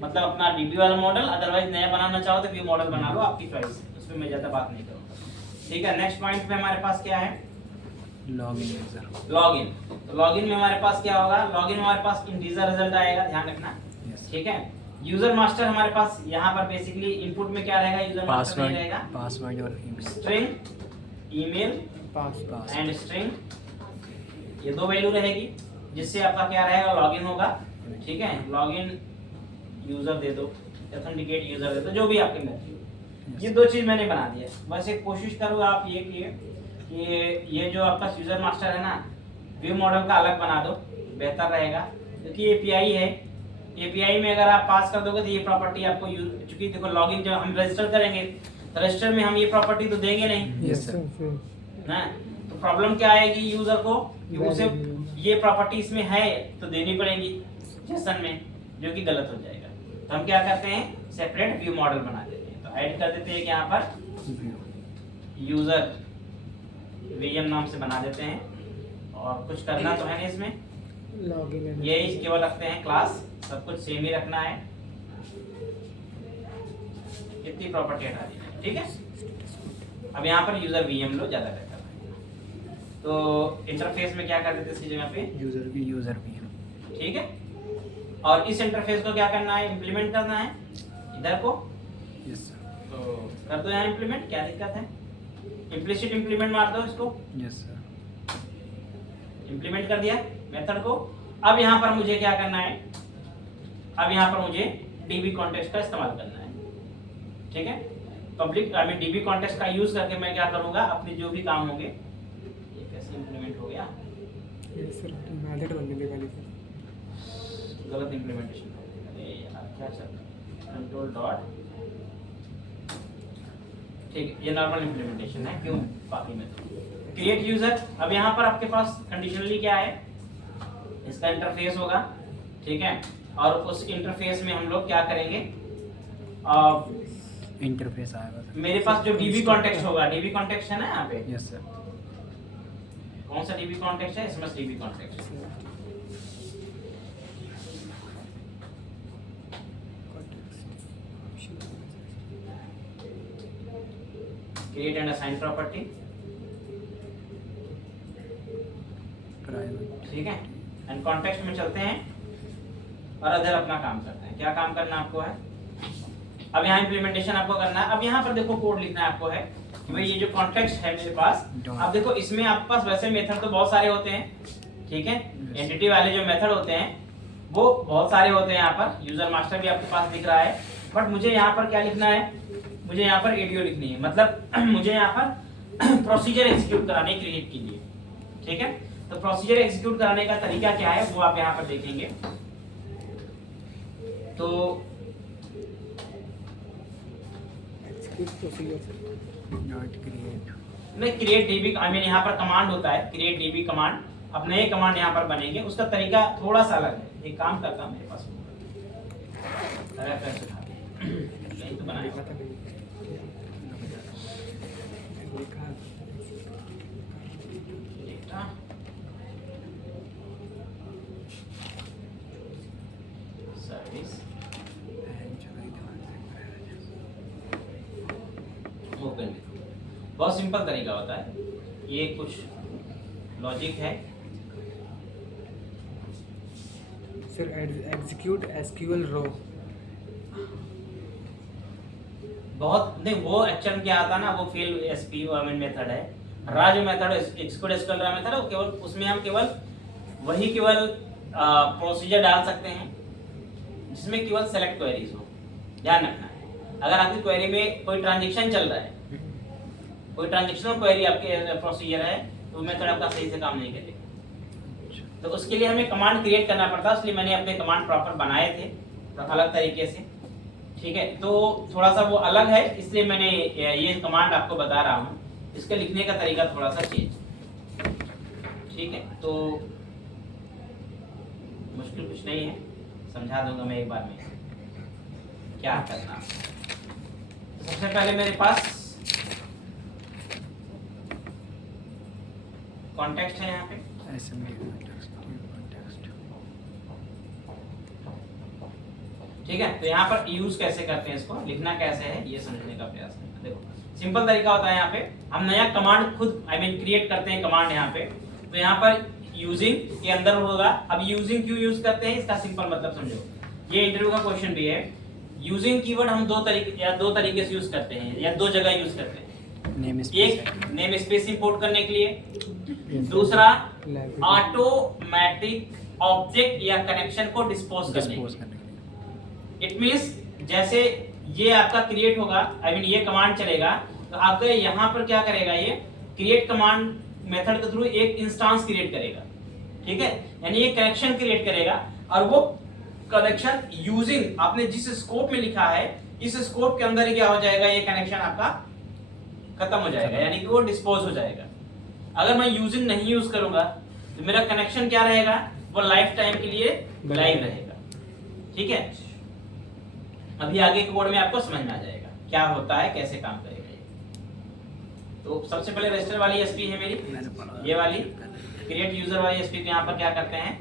मतलब अपना DB वाला मॉडल, अदरवाइज नया बनाना चाहो तो व्यू मॉडल बना लो, आपकी चॉइस है, उसमें मैं ज्यादा बात नहीं करूंगा, ठीक है। नेक्स्ट पॉइंट पे हमारे पास क्या है, लॉगिन यूजर, लॉगिन। तो लॉगिन में हमारे पास क्या होगा, लॉगिन में हमारे पास इंटीजर रिजल्ट आएगा, ध्यान रखना, ठीक है। यूजर मास्टर हमारे पास यहाँ पर बेसिकली इनपुट में क्या रहेगा, यूजर मास्टर नहीं रहेगा, पासवर्ड और string email pass and string, ये दो वैल्यू रहेगी, जिससे आपका क्या रहेगा, लॉगिन होगा, ठीक है। लॉगिन यूजर दे दो, ऑथेंटिकेट यूजर दे दो, जो भी आपके मर्जी हो। ये दो चीज मैंने बना दिया। वैसे कोशिश करो आप ये कि ये जो आपका यूजर मास्टर है ना, व्यू मॉडल का अलग बना दो, बेहतर रहेगा, क्योंकि एपीआई है, एपीआई में अगर आप पास कर दोगे तो ये प्रॉपर्टी आपको, चूंकि देखो लॉगिन जब हम रजिस्टर करेंगे तो रजिस्टर में हम ये प्रॉपर्टी तो देंगे नहीं, यस सर, ना। तो प्रॉब्लम क्या आएगी यूजर को, कि उसे ये प्रॉपर्टी इसमें है तो देनी पड़ेगी जेसन में, जो कि गलत हो जाएगा। तो हम क्या करते हैं, सेपरेट व्यू मॉडल बना देते हैं। तो ऐड कर देते हैं कि यहाँ पर यूजर वीएम नाम से बना देते हैं, और कुछ करना तो है नहीं इसमें, लॉगिन ये केवल रखते हैं क्लास, सब कुछ सेम ही रखना है, इतनी प्रॉपर्टी हटा दी है, ठीक है। अब यहाँ पर यूजर वीएम लो, ज्यादा बेहतर है। तो इंटरफेस में क्या कर देते हैं इसकी जगह पे, यूजर भी है, ठीक है। और इस इंटरफेस को क्या करना है, इम्प्लीमेंट करना है इधर को, यस सर, तो कर दो यहाँ इम्प्लीमेंट, क्या दिक्कत है, इम्प्लिसिट इम्प्लीमेंट मार दो इसको, यस सर, इम्प्लीमेंट कर दिया मेथड को। अब यहाँ पर मुझे क्या करना है, अब यहाँ पर मुझे DB कॉन्टेक्स्ट का इस्तेमाल करना है, ठीक है। Public I mean DB context का यूज करके मैं क्या करूँगा, अपने जो भी काम होंगे, ये कैसे इम्प्लीमेंट हो गया, सर मैथड बनने दे वाली सर, गलत इम्प्लीमेंटेशन हो गया, अरे यार क्या चल रहा है, कंट्रोल डॉट, ठीक है, ये नॉर्मल इम्प्लीमेंटेशन है, क्यों बाकी में तो क्रिएट यूजर। अब यहाँ पर आपके पास कंडीशनली क्या है, इसका इंटरफेस होगा, ठीक है, और उस इंटरफेस में हम लोग क्या करेंगे, इंटरफेस आएगा सर, मेरे पास जो DB कॉन्टेक्स्ट होगा, DB कॉन्टेक्स्ट है ना यहाँ पे, यस सर, कौन सा DB कॉन्टेक्स्ट है, इसमें DB context, create and assign property, private, ठीक है। एंड कॉन्टेक्स्ट में चलते हैं और अदर अपना काम करते हैं। क्या काम करना आपको है, अब यहाँ इम्प्लीमेंटेशन आपको करना है। अब यहाँ पर देखो कोड लिखना है आपको है कि भाई ये जो कॉन्टेक्स्ट है मेरे पास, अब देखो इसमें आपके पास वैसे मेथड तो बहुत सारे होते हैं, ठीक है, एंटिटी वाले जो मेथड होते हैं वो बहुत सारे होते हैं। यहाँ पर यूजर मास्टर भी आपके पास दिख रहा है, बट मुझे यहाँ पर क्या लिखना है, मुझे यहाँ पर एडीओ लिखनी है, मतलब मुझे यहाँ पर प्रोसीजर एग्जीक्यूट कराने क्रिएट के लिए, ठीक है। तो प्रोसीजर एग्जीक्यूट कराने का तरीका क्या है वो आप यहाँ पर देखेंगे। तो एग्जीक्यूट प्रोसीजर डॉट क्रिएट नहीं, क्रिएट डीबी आई मीन यहाँ पर कमांड होता है, क्रिएट डीबी कमांड। अब नए कमांड यहाँ पर बनेंगे, उसका तरीका थोड़ा सा अलग है। एक काम करता हूँ, मेरे पास रेफरेंस उठा के नहीं तो बनाया लिखा था लिखा डेटा सर्विस ओपन। बहुत सिंपल तरीका होता है, ये कुछ लॉजिक है। सर एग्जीक्यूट एसक्यूएल रो बहुत नहीं, वो एक्चुअल क्या आता है ना, वो fail SPO I mean method है। रा जो मेथड एक्सक्यूट एसक्यूएल रा मेथड है, वो केवल उसमें हम केवल प्रोसीजर डाल सकते हैं जिसमें केवल सेलेक्ट क्वेरीज हो। ध्यान रखना है, अगर आपकी क्वेरी में कोई ट्रांजैक्शन चल रहा है, कोई ट्रांजैक्शनल क्वेरी आपके प्रोसीजर है, तो मेथड आपका सही से काम नहीं करेगा। तो उसके लिए हमें कमांड क्रिएट करना पड़ता है, इसलिए मैंने अपने कमांड प्रॉपर बनाए थे तो अलग तरीके से। ठीक है, तो थोड़ा सा वो अलग है, इसलिए मैंने ये कमांड आपको बता रहा हूँ। इसके लिखने का तरीका थोड़ा सा चेंज। ठीक है, तो मुश्किल कुछ नहीं है, समझा दूंगा मैं एक बार में क्या करना। तो सबसे पहले मेरे पास कॉन्टेक्स्ट है यहाँ पे, एसएमडी कॉन्टेक्स्ट। ठीक है। तो यहाँ पर यूज कैसे करते हैं, इसको लिखना कैसे है, ये समझने का प्रयास करना। देखो सिंपल तरीका होता है, यहाँ पे हम नया कमांड खुद आई मीन क्रिएट करते हैं कमांड यहाँ पे। तो यहाँ पर यूजिंग के अंदर होगा। अब यूजिंग क्यों यूज करते हैं, इसका सिंपल मतलब समझो। ये इंटरव्यू का क्वेश्चन भी है। यूजिंग कीवर्ड हम दो तरीके से यूज करते हैं या दो जगह यूज करते हैं। एक नेम स्पेस इंपोर्ट करने के लिए, दूसरा ऑटोमेटिक ऑब्जेक्ट या कनेक्शन को डिस्पोज करने के लिए। इट मींस जैसे ये आपका क्रिएट होगा, आई मीन ये कमांड चलेगा, तो आपके यहाँ पर क्या करेगा, ये क्रिएट कमांड मेथड के थ्रू एक इंस्टेंस क्रिएट करेगा। ठीक है, यानी ये कनेक्शन क्रिएट करेगा, और वो कनेक्शन यूजिंग आपने जिस स्कोप में लिखा है, इस स्कोप के अंदर ही क्या हो जाएगा, ये कनेक्शन आपका खत्म हो जाएगा, यानी कि वो डिस्पोज हो जाएगा। अगर मैं यूजिंग नहीं यूज करूंगा तो मेरा कनेक्शन क्या रहेगा, वो लाइफ टाइम के लिए लाइव रहेगा। ठीक है, अभी आगे के कोड में आपको समझ में आ जाएगा क्या होता है, कैसे काम करेगा ये। तो सबसे पहले रजिस्टर वाली एसपी है मेरी, ये वाली क्रिएट यूजर वाली एसपी को यहाँ पर क्या करते हैं,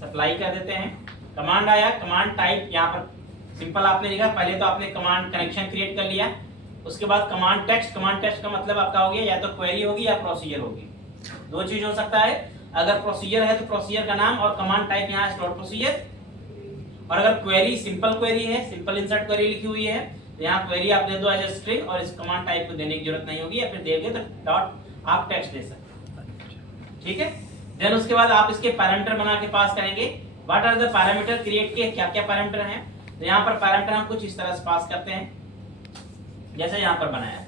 सप्लाई कर देते हैं। कमांड आया, कमांड टाइप यहाँ पर सिंपल आपने लिखा। पहले तो आपने कमांड कनेक्शन क्रिएट कर लिया, उसके बाद कमांड टेक्स्ट का मतलब आपका हो गया या तो क्वेरी होगी या प्रोसीजर होगी। दो चीज हो सकता है, अगर प्रोसीजर है तो प्रोसीजर का नाम और कमांड टाइप यहाँ स्टोर प्रोसीजर, और अगर क्वेरी सिंपल क्वेरी है, सिंपल इंसर्ट क्वेरी लिखी हुई है, तो यहाँ क्वेरी आप दे दो एज स्ट्रिंग, और इस कमांड टाइप को देने की जरूरत नहीं होगी, या फिर देंगे तो डॉट आप टेक्स्ट दे सकते हैं। ठीक है, देन उसके बाद आप इसके पैरामीटर बना के पास करेंगे। What are the parameter, create के क्या क्या पैरामीटर हैं। तो यहाँ पर पैरामीटर हम कुछ इस तरह से पास करते हैं जैसे यहाँ पर बनाया है।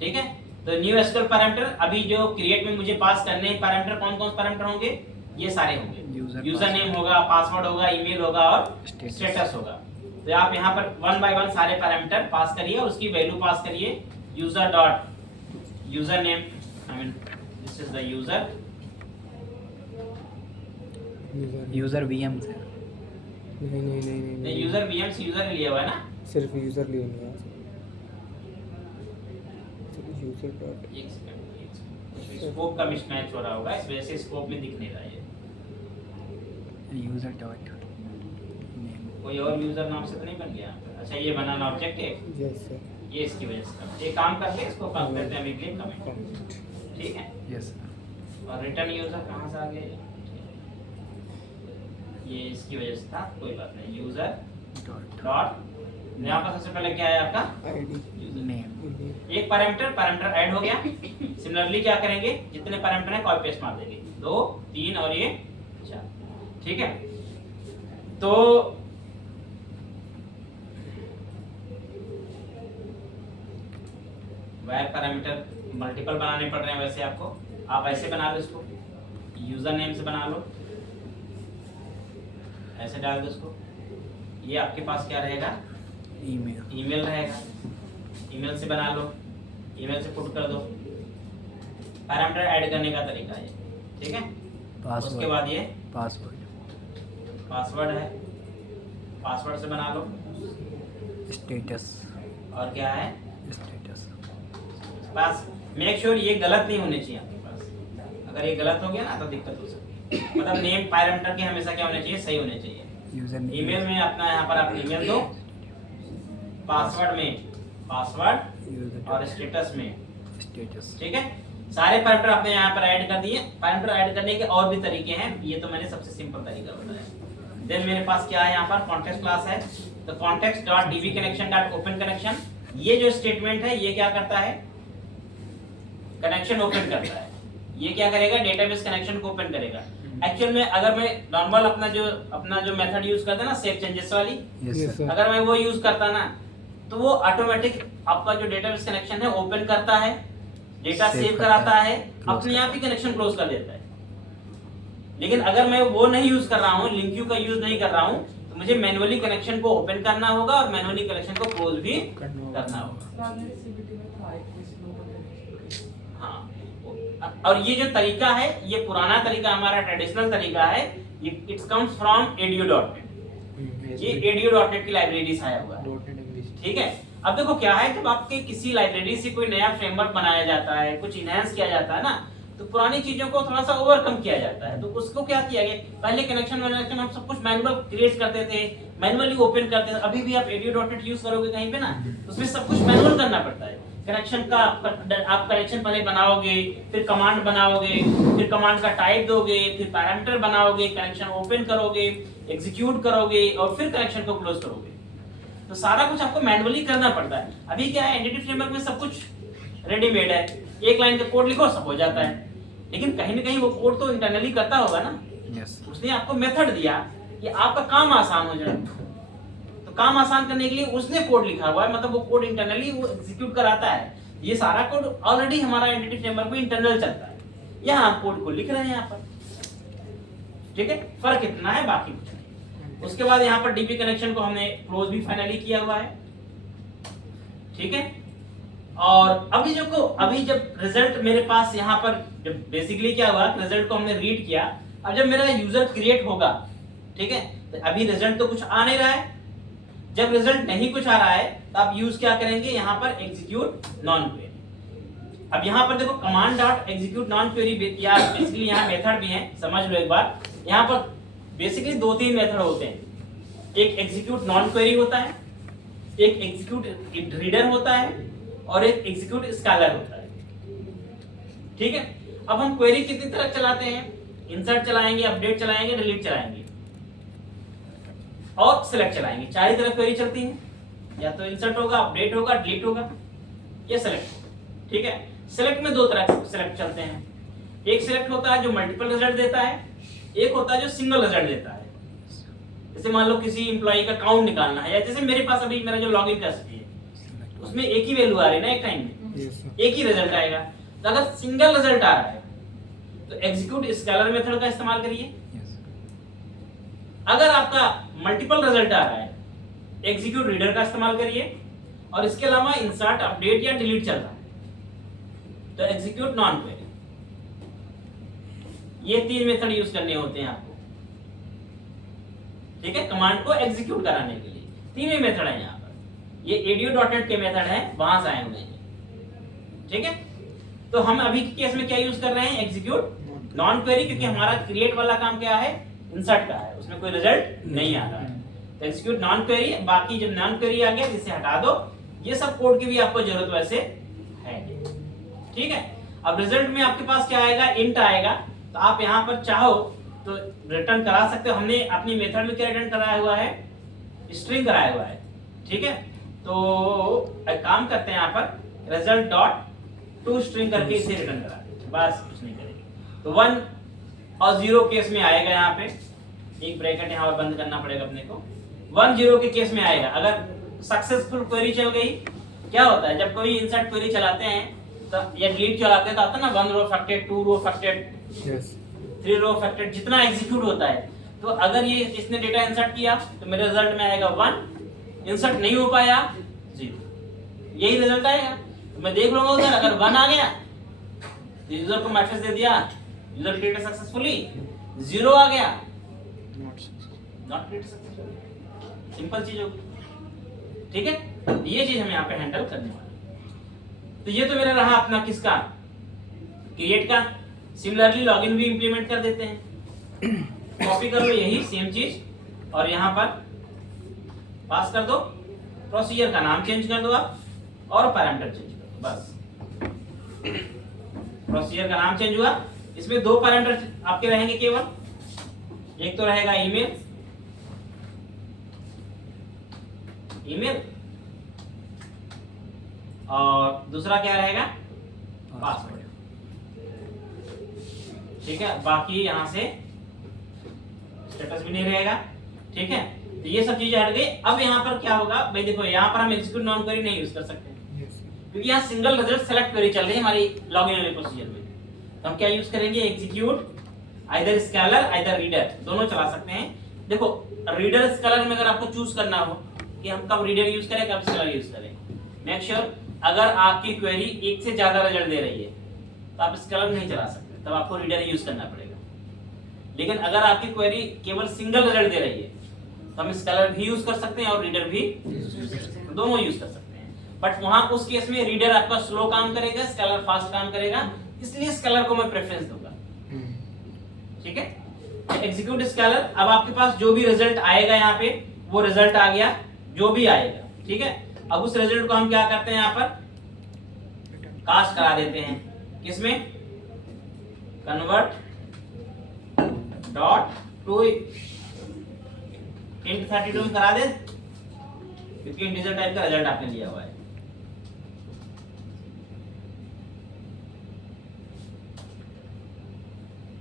ठीक है, तो न्यू एसक्यूएल पैरामीटर, अभी जो क्रिएट में मुझे पास करने हैं पैरामीटर, कौन कौन से पैरामीटर होंगे, ये सारे होंगे। यूजर नेम होगा, पासवर्ड होगा, ईमेल होगा और स्टेटस होगा। तो आप यहाँ पर वन बाय वन सारे पैरामीटर पास करिए और उसकी वैल्यू पास करिए। User dot user name, I mean this is the user, user VM से नहीं यूजर वीएम से यूजर लिया हुआ है ना, सिर्फ यूजर लिया नहीं है, यूजर डॉट एक सेकंड, स्कोप का मिसमैच हो रहा होगा, इस वजह से स्कोप में दिख नहीं रहा है। यूजर डॉट नेम, कोई और यूजर नाम से तो नहीं बन गया यहाँ पर। अच्छा, ये बनाना ऑब्जेक्ट है, यस सर, ये इसकी वजह से। ये काम करके इसको काम करते हैं हम क्लिक कमेंट। ठीक है, यस और रिटर्न यूजर कहाँ से आ गए, ये इसकी वजह से था, कोई बात नहीं। यूजर डॉट, यहाँ पर सबसे पहले क्या है आपका आईडी नेम, एक पैरामीटर ऐड हो गया। सिमिलरली क्या करेंगे, जितने पैरामीटर हैं कॉपी पेस्ट मार देंगे, 2 3 और ये 4। ठीक है, तो वैर पैरामीटर मल्टीपल बनाने पड़ रहे हैं वैसे आपको, आप ऐसे बना लो इसको, यूजर नेम से बना लो, ऐसे डाल दो इसको। ये आपके पास क्या रहेगा, ईमेल ईमेल रहेगा। ईमेल से बना लो, ईमेल से पुट कर दो। पैरामीटर ऐड करने का तरीका है, ठीक है। उसके बाद ये पासवर्ड है, पासवर्ड से बना लो। स्टेटस और क्या है, स्टेटस बस मेक श्योर ये गलत नहीं होने चाहिए आपके पास। अगर ये गलत हो गया ना तो दिक्कत हो सकती है। मतलब नेम पैरामीटर के हमेशा क्या होने चाहिए, सही होने चाहिए। यूजर ईमेल में अपना यहाँ पर आप ईमेल दो, पासवर्ड में पासवर्ड और स्टेटस में स्टेटस। ठीक है। सारे पैरामीटर आपने यहाँ पर ऐड कर दिए। पैरामीटर ऐड करने के और भी तरीके हैं, ये तो मैंने सबसे सिंपल तरीका बताया। देन मेरे पास क्या है यहाँ पर कॉन्टेक्स्ट क्लास है, तो context.dbconnection.openConnection, ये जो स्टेटमेंट है ये क्या करता है, कनेक्शन ओपन करता है। ये क्या करेगा, डेटाबेस कनेक्शन को ओपन करेगा। एक्चुअल में अगर मैं नॉर्मल अपना जो मेथड यूज करता है ना, सेव चेंजेस वाली, Yes, sir. अगर मैं वो यूज करता ना तो वो ऑटोमेटिक आपका जो डेटाबेस कनेक्शन है ओपन करता है, डेटा Save सेव करता कराता है, है, close अपने आप ही कनेक्शन क्लोज कर देता है। लेकिन अगर मैं वो नहीं यूज कर रहा हूँ, लिंक क्यू का यूज नहीं कर रहा हूँ, तो मुझे मैनुअली कनेक्शन को ओपन करना होगा और मैनुअली कनेक्शन को क्लोज भी करना होगा। हाँ, और ये जो तरीका है, ये पुराना तरीका, हमारा ट्रेडिशनल तरीका है, ये इट्स कम्स फ्रॉम edu.net। ये edu.net की लाइब्रेरी से आया हुआ है, ठीक है। अब देखो क्या है, जब आपके किसी लाइब्रेरी से कोई नया फ्रेमवर्क बनाया जाता है, कुछ इनहेंस किया जाता है ना, तो पुरानी चीजों को थोड़ा सा ओवरकम किया जाता है। तो उसको क्या किया गया, पहले कनेक्शन हम सब कुछ मैनुअल क्रिएट करते थे, मैनुअली ओपन करते थे। अभी भी आप edu.net यूज करोगे कहीं पे ना, तो उसमें सब कुछ मैनुअल करना पड़ता है। कनेक्शन का आप कनेक्शन पहले बनाओगे, फिर कमांड बनाओगे, फिर कमांड का टाइप दोगे, फिर पैरामीटर बनाओगे, कनेक्शन ओपन करोगे, एग्जीक्यूट करोगे और फिर कनेक्शन को क्लोज करोगे। तो सारा कुछ आपको मैनुअली करना पड़ता है। अभी क्या है, एंटिटी फ्रेमवर्क में सब कुछ रेडीमेड है, एक लाइन का कोड लिखो सब हो जाता है। लेकिन कहीं ना कहीं वो कोड तो इंटरनली करता होगा ना। यस। उसने आपको मेथड दिया कि आपका काम आसान हो जाए, तो काम आसान करने के लिए उसने कोड लिखा हुआ है, मतलब वो कोड इंटरनली वो एग्जीक्यूट कराता है। ये सारा कोड ऑलरेडी हमारा एंटिटी फ्रेमवर्क में इंटरनल चलता है, यहाँ हम कोड को लिख रहे हैं यहाँ पर, ठीक है। फर्क इतना है, बाकी कुछ नहीं। उसके बाद यहाँ पर डीपी कनेक्शन को हमने क्लोज भी फाइनली किया हुआ है, ठीक है। और अभी जब रिजल्ट मेरे पास यहाँ पर, जब बेसिकली क्या हुआ, रिजल्ट को हमने रीड किया। अब जब मेरा यूजर क्रिएट होगा, ठीक है, तो अभी रिजल्ट तो कुछ आ नहीं रहा है। जब रिजल्ट नहीं कुछ आ रहा है तो आप यूज क्या करेंगे, यहाँ पर एग्जीक्यूट नॉन क्वेरी। अब यहाँ पर देखो command dot execute non query, या बेसिकली यहाँ मेथड भी है, समझ लो एक बार। यहाँ पर बेसिकली 2-3 मेथड होते हैं। एक एग्जीक्यूट नॉन क्वेरी होता है, एक एग्जीक्यूट रीडर होता है और एक एग्जीक्यूट स्कैलर होता है, ठीक है। अब हम क्वेरी कितनी तरह चलाते हैं, इंसर्ट चलाएंगे, अपडेट चलाएंगे, डिलीट चलाएंगे और सिलेक्ट चलाएंगे। चार ही तरह क्वेरी चलती हैं, या तो इंसर्ट होगा, अपडेट होगा, डिलीट होगा, या सिलेक्ट होगा, ठीक है। सिलेक्ट में 2 तरह से सिलेक्ट चलते हैं। एक सिलेक्ट होता है जो मल्टीपल रिजल्ट देता है, एक होता है जो सिंगल रिजल्ट देता है। जैसे मान लो किसी एम्प्लॉय का काउंट निकालना है, या जैसे मेरे पास अभी मेरा जो लॉगिन टेस्ट है उसमें एक ही वैल्यू आ रही है ना एक टाइम में, एक ही रिजल्ट आएगा। तो अगर सिंगल रिजल्ट आ रहा है तो एग्जीक्यूट स्कैलर मेथड का इस्तेमाल करिए। अगर आपका मल्टीपल रिजल्ट आ रहा है, एग्जीक्यूट रीडर का इस्तेमाल करिए। और इसके अलावा इंसर्ट, अपडेट या डिलीट चल रहा है तो एग्जीक्यूट नॉन क्वेरी। ये 3 मेथड यूज करने होते हैं आपको, ठीक है, कमांड को एग्जीक्यूट कराने के लिए। 3 ही मेथड है यहाँ पर। ये edu.net के मेथड है, वहां से आए हुए हैं, ठीक है। तो हम अभी के केस में क्या यूज कर रहे हैं, एग्जीक्यूट नॉन क्वेरी, क्योंकि हमारा क्रिएट वाला काम क्या है, इंसर्ट का है, उसमें कोई रिजल्ट नहीं आ रहा है। तो एग्जीक्यूट नॉन क्वेरी। बाकी जब नॉन क्वेरी आ गया जिसे हटा दो, ये सब कोड की भी आपको जरूरत वैसे है, ठीक है। अब रिजल्ट में आपके पास क्या आएगा, इंट आएगा। तो आप यहाँ पर चाहो तो रिटर्न करा सकते हो। हमने अपनी मेथड में क्या रिटर्न कराया हुआ है, स्ट्रिंग कराया हुआ है, ठीक है। तो एक काम करते हैं, यहाँ पर रिजल्ट डॉट टू स्ट्रिंग करके इसे रिटर्न करा देंगे, बस कुछ नहीं करेंगे। तो 1 और 0 केस में आएगा, यहाँ पे एक ब्रैकेट यहाँ पर बंद करना पड़ेगा अपने को। 1 0 के केस में आएगा। अगर सक्सेसफुल क्वेरी चल गई, क्या होता है जब कोई इंसर्ट क्वेरी चलाते हैं तो या डिलीट चलाते हैं तो आता है ना 1 row affected, 2 row affected, 3 row affected, जितना एग्जीक्यूट होता है। तो अगर ये इसने डेटा इंसर्ट किया तो मेरे रिजल्ट में आएगा 1, इंसर्ट नहीं हो पाया 0। यही रिजल्ट आएगा। तो मैं देख लूंगा उधर, अगर 1 आ गया यूजर को मैसेज दे दिया यूजर क्रिएटेड सक्सेसफुली, 0 आ गया नॉट क्रिएटेड सक्सेसफुली। सिंपल चीज होगी, ठीक है। ये चीज हम यहाँ पे हैंडल करने वाले। तो ये तो मेरा रहा अपना किसका, क्रिएट का। सिमिलरली लॉगिन भी इंप्लीमेंट कर देते हैं। कॉपी कर लो यही सेम चीज और यहाँ पर पास कर दो, प्रोसीजर का नाम चेंज कर दो आप और पैरामीटर चेंज कर दो, बस। प्रोसीजर का नाम चेंज हुआ, इसमें 2 पैरामीटर आपके रहेंगे केवल, एक तो रहेगा ईमेल और दूसरा क्या रहेगा, पासवर्ड, ठीक है। बाकी यहाँ से स्टेटस भी नहीं रहेगा, ठीक है। तो ये सब चीजें हट गई। अब यहाँ पर क्या होगा भाई, देखो यहाँ पर हम एग्जीक्यूट नॉन क्वेरी नहीं यूज कर सकते क्योंकि यहाँ सिंगल रिजल्ट सेलेक्ट क्वेरी चल रही है हमारी लॉगिन वाले प्रोसीजर में। तो हम क्या यूज करेंगे, execute either scalar either reader, दोनों चला सकते हैं। देखो रीडर स्केलर में अगर आपको चूज करना हो कि हम कब रीडर यूज करें कब स्केलर यूज करें, मेक श्योर अगर आपकी क्वेरी एक से ज्यादा रिजल्ट दे रही है तो आप स्केलर नहीं चला सकते, तब आपको रीडर यूज करना पड़ेगा। लेकिन अगर आपकी क्वेरी केवल सिंगल रिजल्ट दे रही है तो हम स्केलर भी यूज कर सकते हैं और रीडर भी दोनों यूज कर सकते हैं। बट वहां उस केस में रीडर आपका स्लो काम करेगा, स्केलर फास्ट काम करेगा, इसलिए स्केलर को मैं प्रेफरेंस दूंगा, ठीक है। एग्जीक्यूट स्केलर, अब आपके पास जो भी रिजल्ट आएगा यहाँ पे वो रिजल्ट आ गया, जो भी आएगा, ठीक है। अब उस रिजल्ट को हम क्या करते हैं, यहाँ पर कास्ट करा देते हैं, किसमें, कन्वर्ट डॉट टू int 32 में करा दे क्योंकि इंटीजर टाइप का रिजल्ट आपने लिया हुआ है।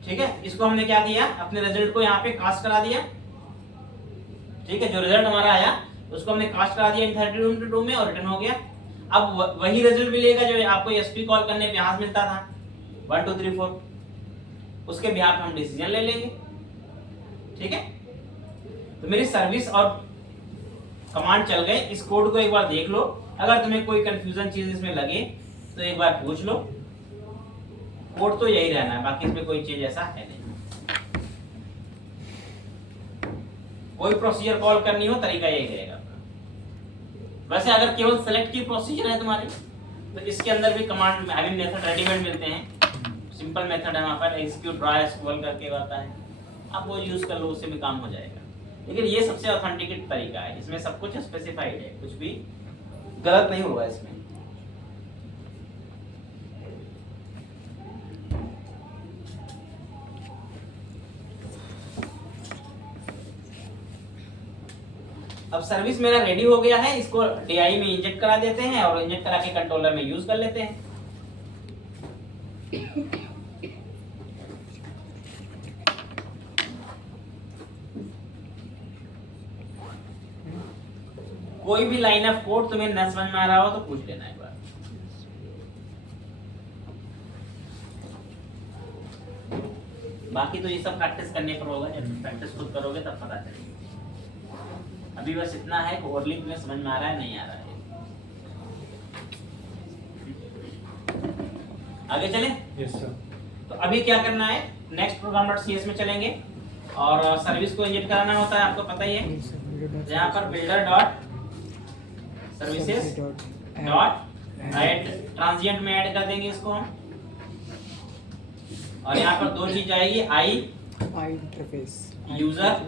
ठीक है, इसको हमने क्या किया, अपने रिजल्ट को यहाँ पे कास्ट करा दिया, ठीक है। जो रिजल्ट हमारा आया उसको हमने कास्ट करा दिया int 32 में और रिटर्न हो गया। अब वही रिजल्ट मिलेगा जो आपको एसपी कॉल करने पे यहाँ मिलता था 1 2 3 4, उसके बिहार पे हम डिसीजन ले लेंगे, ठीक है। तो मेरी सर्विस और कमांड चल गए। इस कोड को एक बार देख लो, अगर तुम्हें कोई कंफ्यूजन चीज इसमें लगे तो एक बार पूछ लो। कोड तो यही रहना है, बाकी इसमें कोई चीज ऐसा है नहीं। कोई प्रोसीजर कॉल करनी हो तरीका यही रहेगा। वैसे अगर केवल सेलेक्ट की प्रोसीजर है तुम्हारी तो इसके अंदर भी command I mean method readymade मिलते हैं। सिंपल मेथड है वहां पर, एग्जीक्यूट ड्रा एसक्यूएल करके आता है, आप वो यूज कर लो, उससे भी काम हो जाएगा। लेकिन ये सबसे ऑथेंटिकेट तरीका है, इसमें सब कुछ स्पेसिफाइड है, कुछ भी गलत नहीं होगा इसमें। अब सर्विस मेरा रेडी हो गया है, इसको DI में इंजेक्ट करा देते हैं और इंजेक्ट करा के कंट्रोलर में यूज कर लेते हैं। कोई भी लाइन ऑफ कोड तुम्हें न समझ में आ रहा हो तो पूछ लेना एक बार। बाकी तो ये सब प्रैक्टिस करने पर होगा, जब प्रैक्टिस खुद करोगे तब पता चलेगा। अभी बस इतना है कि ओवरली तुम्हें समझ में आ रहा है नहीं आ रहा है। आगे चलें? Yes sir. तो अभी क्या करना है, नेक्स्ट program.cs में चलेंगे और सर्विस को इंजेक्ट कराना होता है, आपको पता ही है। यहाँ पर builder dot services dot add transient में ऐड कर देंगे इसको हम, और यहाँ पर दो चीज आएगी, आई इंटरफेस यूजर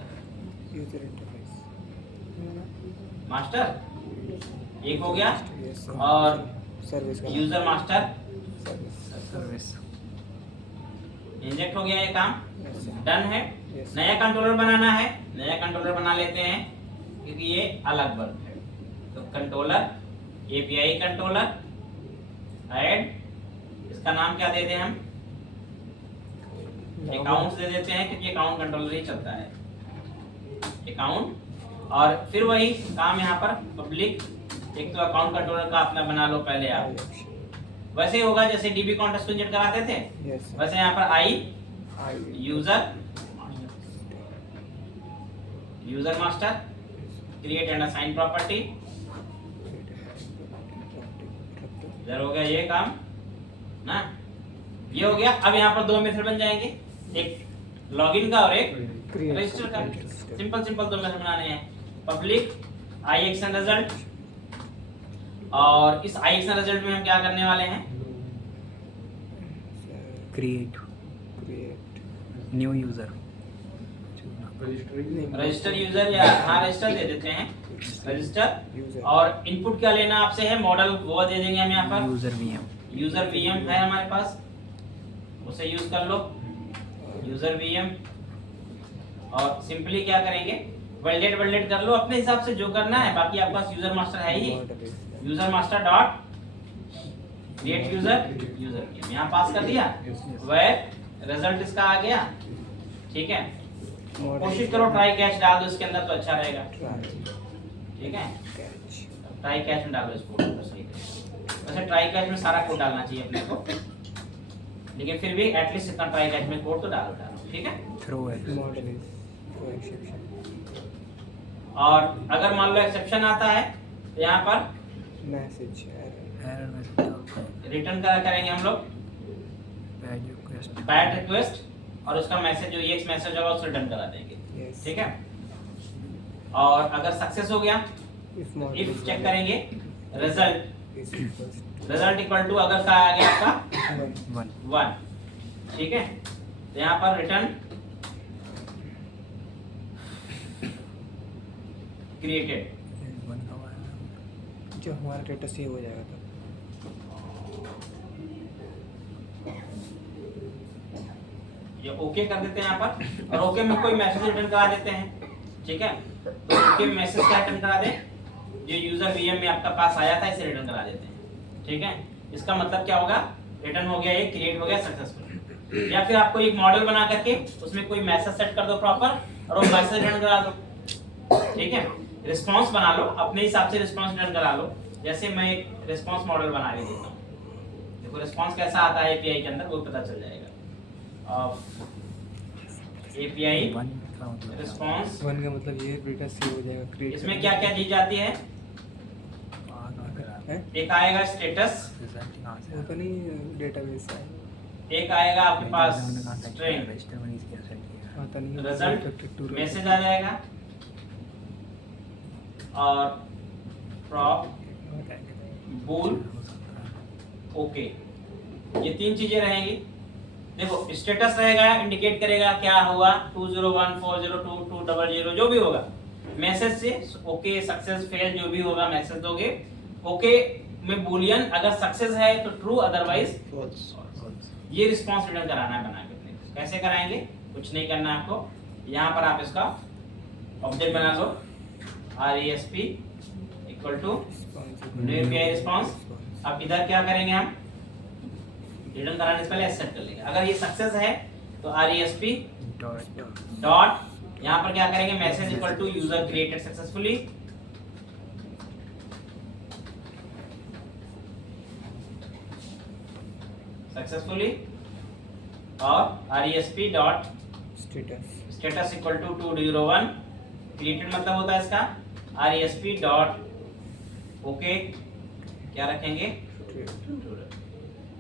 इंटरफेस मास्टर एक हो गया, Yes, sir. और सर्विस का यूजर मास्टर सर्विस इंजेक्ट हो गया, ये काम Yes, sir. डन है। Yes. नया कंट्रोलर बनाना है, नया कंट्रोलर बना लेते हैं क्योंकि ये अलग वर्क है। तो कंट्रोलर API कंट्रोलर ऐड, इसका नाम क्या दे दें हम, अकाउंट्स दे देते हैं क्योंकि अकाउंट कंट्रोलर ही चलता है, अकाउंट। और फिर वही काम यहाँ पर पब्लिक, एक तो अकाउंट कंट्रोलर का अपना बना लो पहले आप, वैसे ही होगा जैसे DB कॉन्टेक्स्ट को इंजेक्ट कराते थे, Yes, sir. वैसे यहाँ पर आई user master create and assign property इधर हो गया ये काम ना, ये हो गया। अब यहाँ पर दो मेथड बन जाएंगे, एक लॉगिन का और एक रजिस्टर का। सिंपल सिंपल दो मेथड बनाने हैं। पब्लिक IXN रिजल्ट, और इस IXN रिजल्ट में हम क्या करने वाले हैं, create new user, register user, या हाँ रजिस्टर दे देते हैं, रजिस्टर। और इनपुट क्या लेना आपसे है, मॉडल वो दे देंगे हम यहाँ पर, यूजर वीएम, यूजर VM है हमारे पास, उसे यूज कर लो, यूजर VM। और सिंपली क्या करेंगे, वेलिडेट कर लो अपने हिसाब से जो करना है, बाकी आपके पास यूजर मास्टर है ही, user master dot create user यहाँ पास कर दिया, वेयर रिजल्ट इसका आ गया। ठीक है, कोशिश करो ट्राई कैच डाल दो इसके अंदर तो अच्छा रहेगा। ठीक है, ट्राई कैच में डालो इसको तो सही रहेगा। वैसे ट्राई कैच में सारा कोड डालना चाहिए अपने को, लेकिन फिर भी एटलीस्ट इतना ट्राई कैच में कोड तो डालो। ठीक है, थ्रो है, और अगर मान लो एक्सेप्शन आता है तो यहाँ पर मैसेज एरर मैसेज रिटर्न करेंगे हम लोग बैड रिक्वेस्ट, और उसका मैसेज जो EX मैसेज होगा उसको रिटर्न करा देंगे। ठीक है, और अगर सक्सेस हो गया, इफ चेक करेंगे रिजल्ट इक्वल टू, अगर का आ गया आपका 1। ठीक है, तो यहाँ पर रिटर्न क्रिएटेड, जो हमारा डेटा सेव हो जाएगा तब। ये ओके कर देते हैं यहाँ पर, और ओके में कोई मैसेज रिटर्न करा देते हैं। ठीक है, तो ओके मैसेज क्या रिटर्न करा दें, जो यूजर VM में आपका पास आया था इसे रिटर्न करा देते हैं। ठीक है, इसका मतलब क्या होगा, रिटर्न हो गया, ये क्रिएट हो गया सक्सेसफुल। या फिर आपको एक मॉडल बना करके उसमें कोई मैसेज सेट कर दो प्रॉपर, और वो मैसेज रिटर्न करा दो। ठीक है, रिस्पांस बना लो अपने हिसाब से, रिस्पांस रिटर्न करा लो। जैसे मैं एक रिस्पांस मॉडल बना के देता हूँ, देखो रिस्पांस कैसा आता है API के अंदर वो पता चल जाएगा। API रिस्पांस 1 का मतलब ये डेटा सेव हो जाएगा, क्रिएट। इसमें क्या क्या चीज आती है, एक आएगा स्टेटस, वो तो नहीं डेटाबेस है, एक आएगा आपके पास स्ट्रिंग, आता नहीं रिजल्ट मैसेज आ जाएगा, और प्रॉप बूल ओके, ये तीन चीजें रहेंगी। देखो स्टेटस रहेगा, इंडिकेट करेगा क्या हुआ, 201402200 जो भी होगा, मैसेज से ओके सक्सेस फेल जो भी होगा मैसेज दोगे। ओके में बूलियन, अगर सक्सेस है तो ट्रू, अदरवाइज फॉल्स। ये रिस्पांस रिटर्न कराना है बना के। कैसे कराएंगे, कुछ नहीं करना है आपको, यहाँ पर आप इसका ऑब्जेक्ट बना लो, RESP equal to new API response. अब इधर क्या करेंगे, हम रिटर्न कराने से पहले सेट कर लेंगे। अगर ये सक्सेस है तो RESP डॉट यहाँ पर क्या करेंगे, message equal to user created successfully, और RESP dot status equal to 201 created, मतलब होता है इसका RESP डॉट ओके क्या रखेंगे,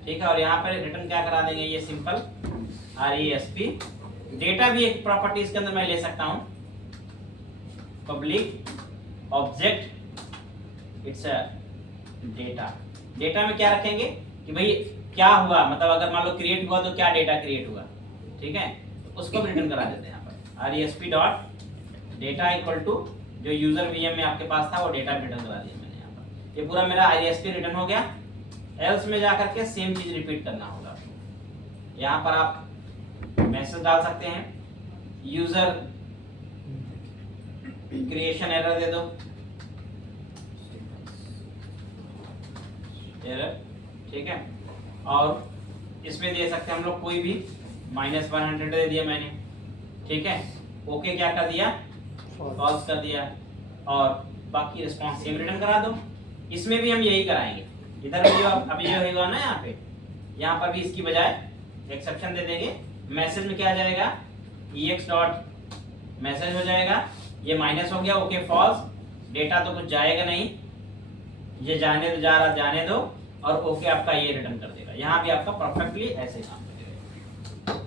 ठीक है। और यहाँ पर रिटर्न क्या करा देंगे, ये सिंपल RESP डेटा भी एक प्रॉपर्टी इसके अंदर मैं ले सकता हूँ, public object it's data. Data में क्या रखेंगे कि भाई क्या हुआ, मतलब अगर मान लो क्रिएट हुआ तो क्या डेटा क्रिएट हुआ, ठीक है, तो उसको रिटर्न करा देते हैं यहाँ पर RESP dot data equal to जो यूजर VM में आपके पास था वो डेटा रिटर्न करा दिया मैंने यहाँ पर। ये पूरा मेरा RESP रिटर्न हो गया। एल्स में जाकर के सेम चीज रिपीट करना होगा। यहाँ पर आप मैसेज डाल सकते हैं, यूजर क्रिएशन एरर दे दो, एरर, ठीक है। और इसमें दे सकते हैं हम लोग कोई भी -100 दे दिया मैंने, ठीक है। ओके क्या कर दिया, फॉल्स कर दिया, और बाकी रिस्पांस सेम रिटर्न करा दो। इसमें भी हम यही कराएंगे, इधर भी जो अभी जो होगा ना यहाँ पर भी इसकी बजाय एक्सेप्शन दे देंगे। मैसेज में क्या आ जाएगा, EX डॉट मैसेज हो जाएगा, ये माइनस हो गया, ओके फॉल्स, डेटा तो कुछ जाएगा नहीं, ये जाने दो, जा रहा जाने दो, और ओके आपका ये रिटर्न कर देगा। यहाँ भी आपका परफेक्टली ऐसे काम करेगा।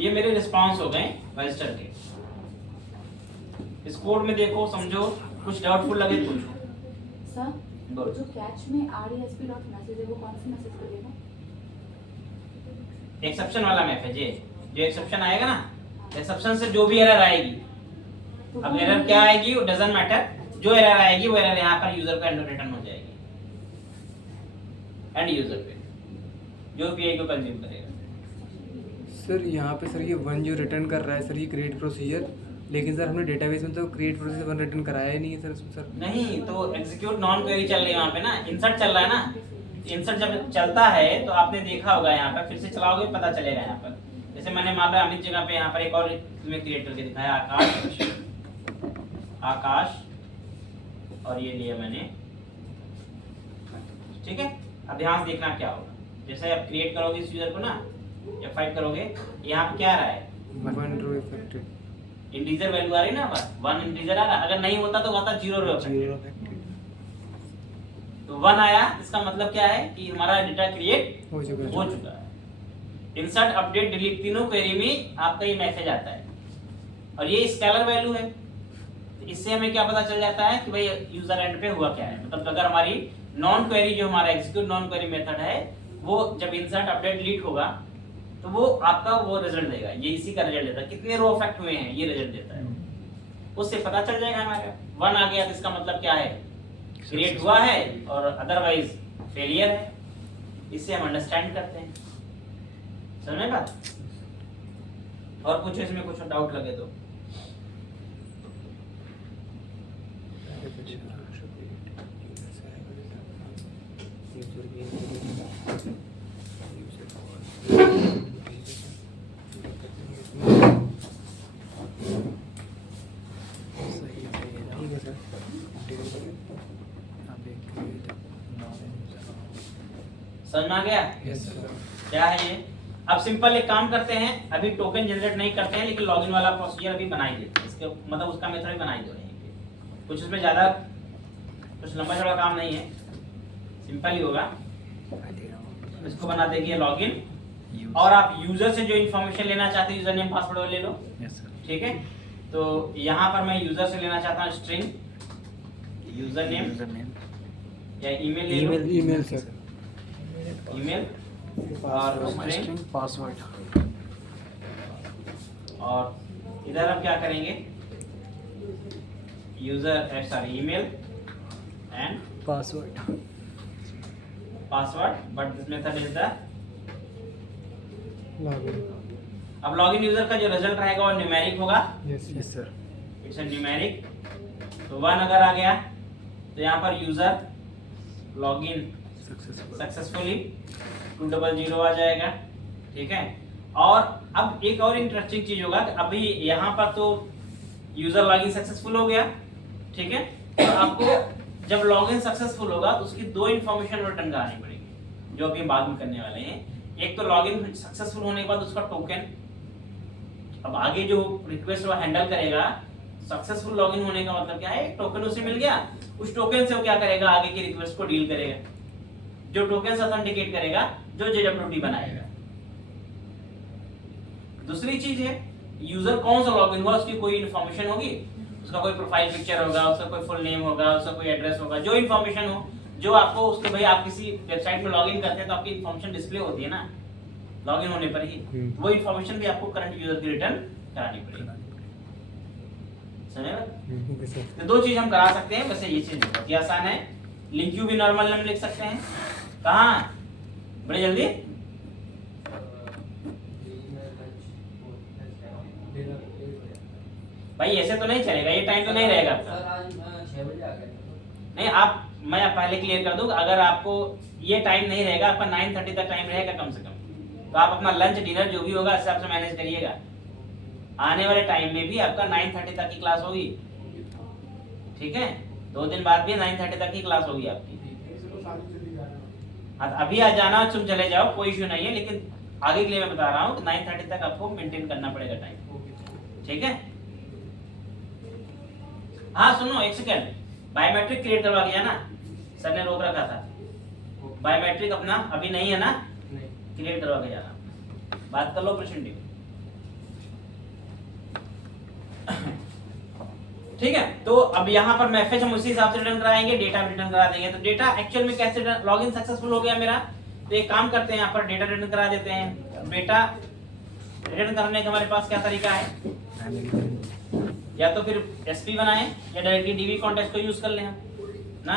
ये मेरे रिस्पॉन्स हो गए रजिस्टर के। इस कोड में देखो, समझो, कुछ डाउटफुल लगे तो पूछो। सर, बोलो। जो कैच में RESP.message है वो कौन सी मैसेज करेगा? एक्सेप्शन वाला मैसेज है, जो एक्सेप्शन आएगा ना, एक्सेप्शन से जो भी एरर आएगी, तो अब वो एरर क्या आएगी वो डजंट मैटर, जो एरर आएगी वो एरर यहाँ पर यूजर का रिटर्न हो जाएगी एंड यूजर पे, जो पीआई को कंज्यूम करेगा। सर यहाँ पे सर ये वन जो रिटर्न कर रहा है सर, ये क्रिएट प्रोसीजर, लेकिन सर हमने डेटाबेस में तो क्रिएट प्रोसीजर वन रिटर्न कराया ही नहीं है सर उसमें सर। नहीं तो एग्जीक्यूट नॉन क्वेरी चल रही है वहाँ पे ना, इंसर्ट चल रहा है ना। इंसर्ट जब चलता है तो आपने देखा होगा, यहाँ पर फिर से चलाओगे पता चलेगा। यहाँ पर जैसे मैंने मान लो अमित जगह पे यहाँ पर एक और तुम्हें क्रिएट करके दिखाया, आकाश, और ये लिया मैंने, ठीक है। अब ध्यान से देखना क्या होगा। जैसे आप क्रिएट करोगे इस यूजर को ना, F5 करोगे, यहाँ पे क्या आ रहा है, one row affected, integer value आ रही है ना, वन इंटीजर आ रहा है। अगर नहीं होता तो होता जीरो रो इफेक्टेड। तो वन आया, इसका मतलब क्या है कि हमारा डेटा क्रिएट हो चुका है। इंसर्ट, अपडेट, डिलीट तीनों क्वेरी में आपका ये मैसेज आता है, और ये स्केलर वैल्यू है। तो इससे हमें क्या पता चल जाता है कि भाई यूजर एंड पे हुआ क्या है। मतलब अगर हमारी नॉन क्वेरी, जो हमारा एग्जीक्यूट नॉन क्वेरी मेथड है, वो जब इंसर्ट, अपडेट, डिलीट होगा तो वो आपका वो रिजल्ट देगा। ये इसी का रिजल्ट देता है, कितने रो अफेक्ट हुए हैं ये रिजल्ट देता है। उससे पता चल जाएगा हमारे वन आ गया तो इसका मतलब क्या है, क्रिएट हुआ है, और अदरवाइज फेलियर है। इससे हम अंडरस्टैंड करते हैं। समझ में बात? और कुछ इसमें कुछ डाउट लगे तो ठीक है सर। समझ में आ गया? Yes sir. क्या है ये? अब सिंपल एक काम करते हैं, अभी टोकन जनरेट नहीं करते हैं, लेकिन लॉगिन वाला प्रोसीजर अभी बना ही देते हैं। इसके मतलब उसका मेथड भी बना ही दो रहे हैं। कुछ इसमें ज्यादा कुछ लंबा चौड़ा काम नहीं है, सिंपल ही होगा। इसको बना देंगे लॉगिन, और आप यूजर से जो इन्फॉर्मेशन लेना चाहते हैं, यूजर नेम पासवर्ड ले लो, ठीक है। तो यहाँ पर मैं यूजर से लेना चाहता हूँ स्ट्रिंग, यूजर नेम या ईमेल ले लो, ईमेल सर, ईमेल और स्ट्रिंग पासवर्ड, और इधर हम क्या करेंगे, user sorry email and password, password, but this method is the login. अब लॉगिन यूजर का जो रिजल्ट रहेगा वो न्यूमेरिक होगा। Yes yes sir, it's numeric. तो 1 अगर आ गया तो यहाँ पर यूजर लॉगिन सक्सेसफुली 200 आ जाएगा, ठीक है। और अब एक और इंटरेस्टिंग चीज होगा कि अभी यहाँ पर तो यूजर लॉगिन सक्सेसफुल हो गया, ठीक है। तो आपको जब लॉगिन सक्सेसफुल होगा तो उसकी दो इंफॉर्मेशन रिटर्न करानी पड़ेगी, जो अभी हम बाद में करने वाले हैं। एक तो लॉगिन सक्सेसफुल होने के बाद उसका टोकन, अब आगे जो रिक्वेस्ट वो हैंडल करेगा, सक्सेसफुल लॉगिन होने का मतलब क्या है, टोकन उसे मिल गया, उस टोकन से वो क्या करेगा, आगे की रिक्वेस्ट को डील करेगा, जो टोकन ऑथेंटिकेट करेगा, जो JWT बनाएगा। दूसरी चीज है, यूजर कौन सा लॉगिन हुआ उसकी कोई इन्फॉर्मेशन होगी, उसका कोई प्रोफाइल पिक्चर होगा, उसका कोई फुल नेम होगा, उसका कोई एड्रेस होगा, जो इन्फॉर्मेशन हो, जो आपको उसके, भाई आप किसी वेबसाइट में लॉगिन करते हैं तो आपकी इन्फॉर्मेशन डिस्प्ले होती है ना लॉगिन होने पर ही, वो इन्फॉर्मेशन भी आपको करंट यूजर की रिटर्न करानी पड़ेगी। समझे? तो दो चीज हम करा सकते हैं, वैसे ये चीज बहुत ही आसान है। लिंक यू भी नॉर्मल नेम लिख सकते हैं, कहाँ बड़े जल्दी, भाई ऐसे तो नहीं चलेगा, ये टाइम तो नहीं रहेगा आपका। सर आज 6 बजे आ गए। नहीं आप, मैं पहले क्लियर कर दूं, अगर आपको ये टाइम नहीं रहेगा, आपका 9:30 तक टाइम रहेगा कम से कम, तो आप अपना लंच डिनर जो भी होगा इस हिसाब से मैनेज करिएगा। आने वाले टाइम में भी आपका 9:30 तक की क्लास होगी, ठीक है। 2 दिन बाद भी 9:30 तक की क्लास होगी आपकी। अभी आ जाना, तुम चले जाओ, कोई इश्यू नहीं है, लेकिन आगे के लिए मैं बता रहा हूँ 9:30 तक आपको मेंटेन करना पड़ेगा टाइम, ठीक है। हाँ सुनो एक सेकंड, बायोमेट्रिक क्रिएट करवा लिया ना, सर ने रोक रखा था, बायोमेट्रिक अपना अभी नहीं है ना, नहीं क्रिएट करवा के जाना। बात कर लो ऑपरेशन ठीक है। तो अब यहाँ पर मैसेज हम उसी हिसाब से रिटर्न कराएंगे, डेटा रिटर्न करा देंगे। तो डेटा एक्चुअल में कैसे लॉगिन सक्सेसफुल हो गया मेरा, तो एक काम करते हैं, यहाँ पर डेटा रिटर्न करा देते हैं। डेटा रिटर्न करने का हमारे पास क्या तरीका है, या तो फिर एसपी बनाएं या डायरेक्टली डीबी कॉन्टेक्स्ट को यूज कर लें हम ना।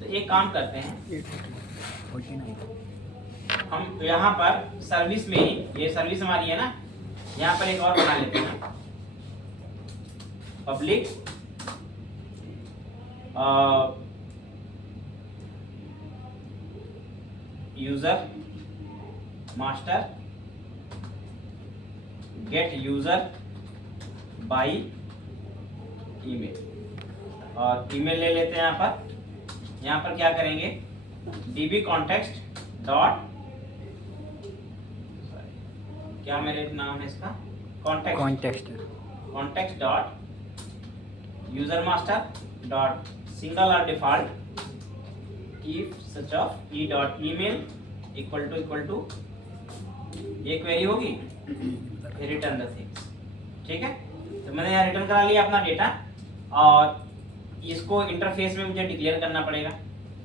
तो एक काम करते हैं, हम यहाँ पर सर्विस में ही, ये सर्विस हमारी है ना, यहाँ पर एक और बना लेते हैं, public user master gate user by email, और ईमेल ले लेते हैं। यहाँ पर क्या करेंगे, डीबी कॉन्टेक्स्ट डॉट, क्या मेरे नाम है इसका, context dot user master dot single और default keep such of e dot email equal to ये क्वेरी होगी, रिटर्न द थिंग्स। ठीक है, तो मैंने यहाँ रिटर्न करा लिया अपना डेटा, और इसको इंटरफेस में मुझे डिक्लेयर करना पड़ेगा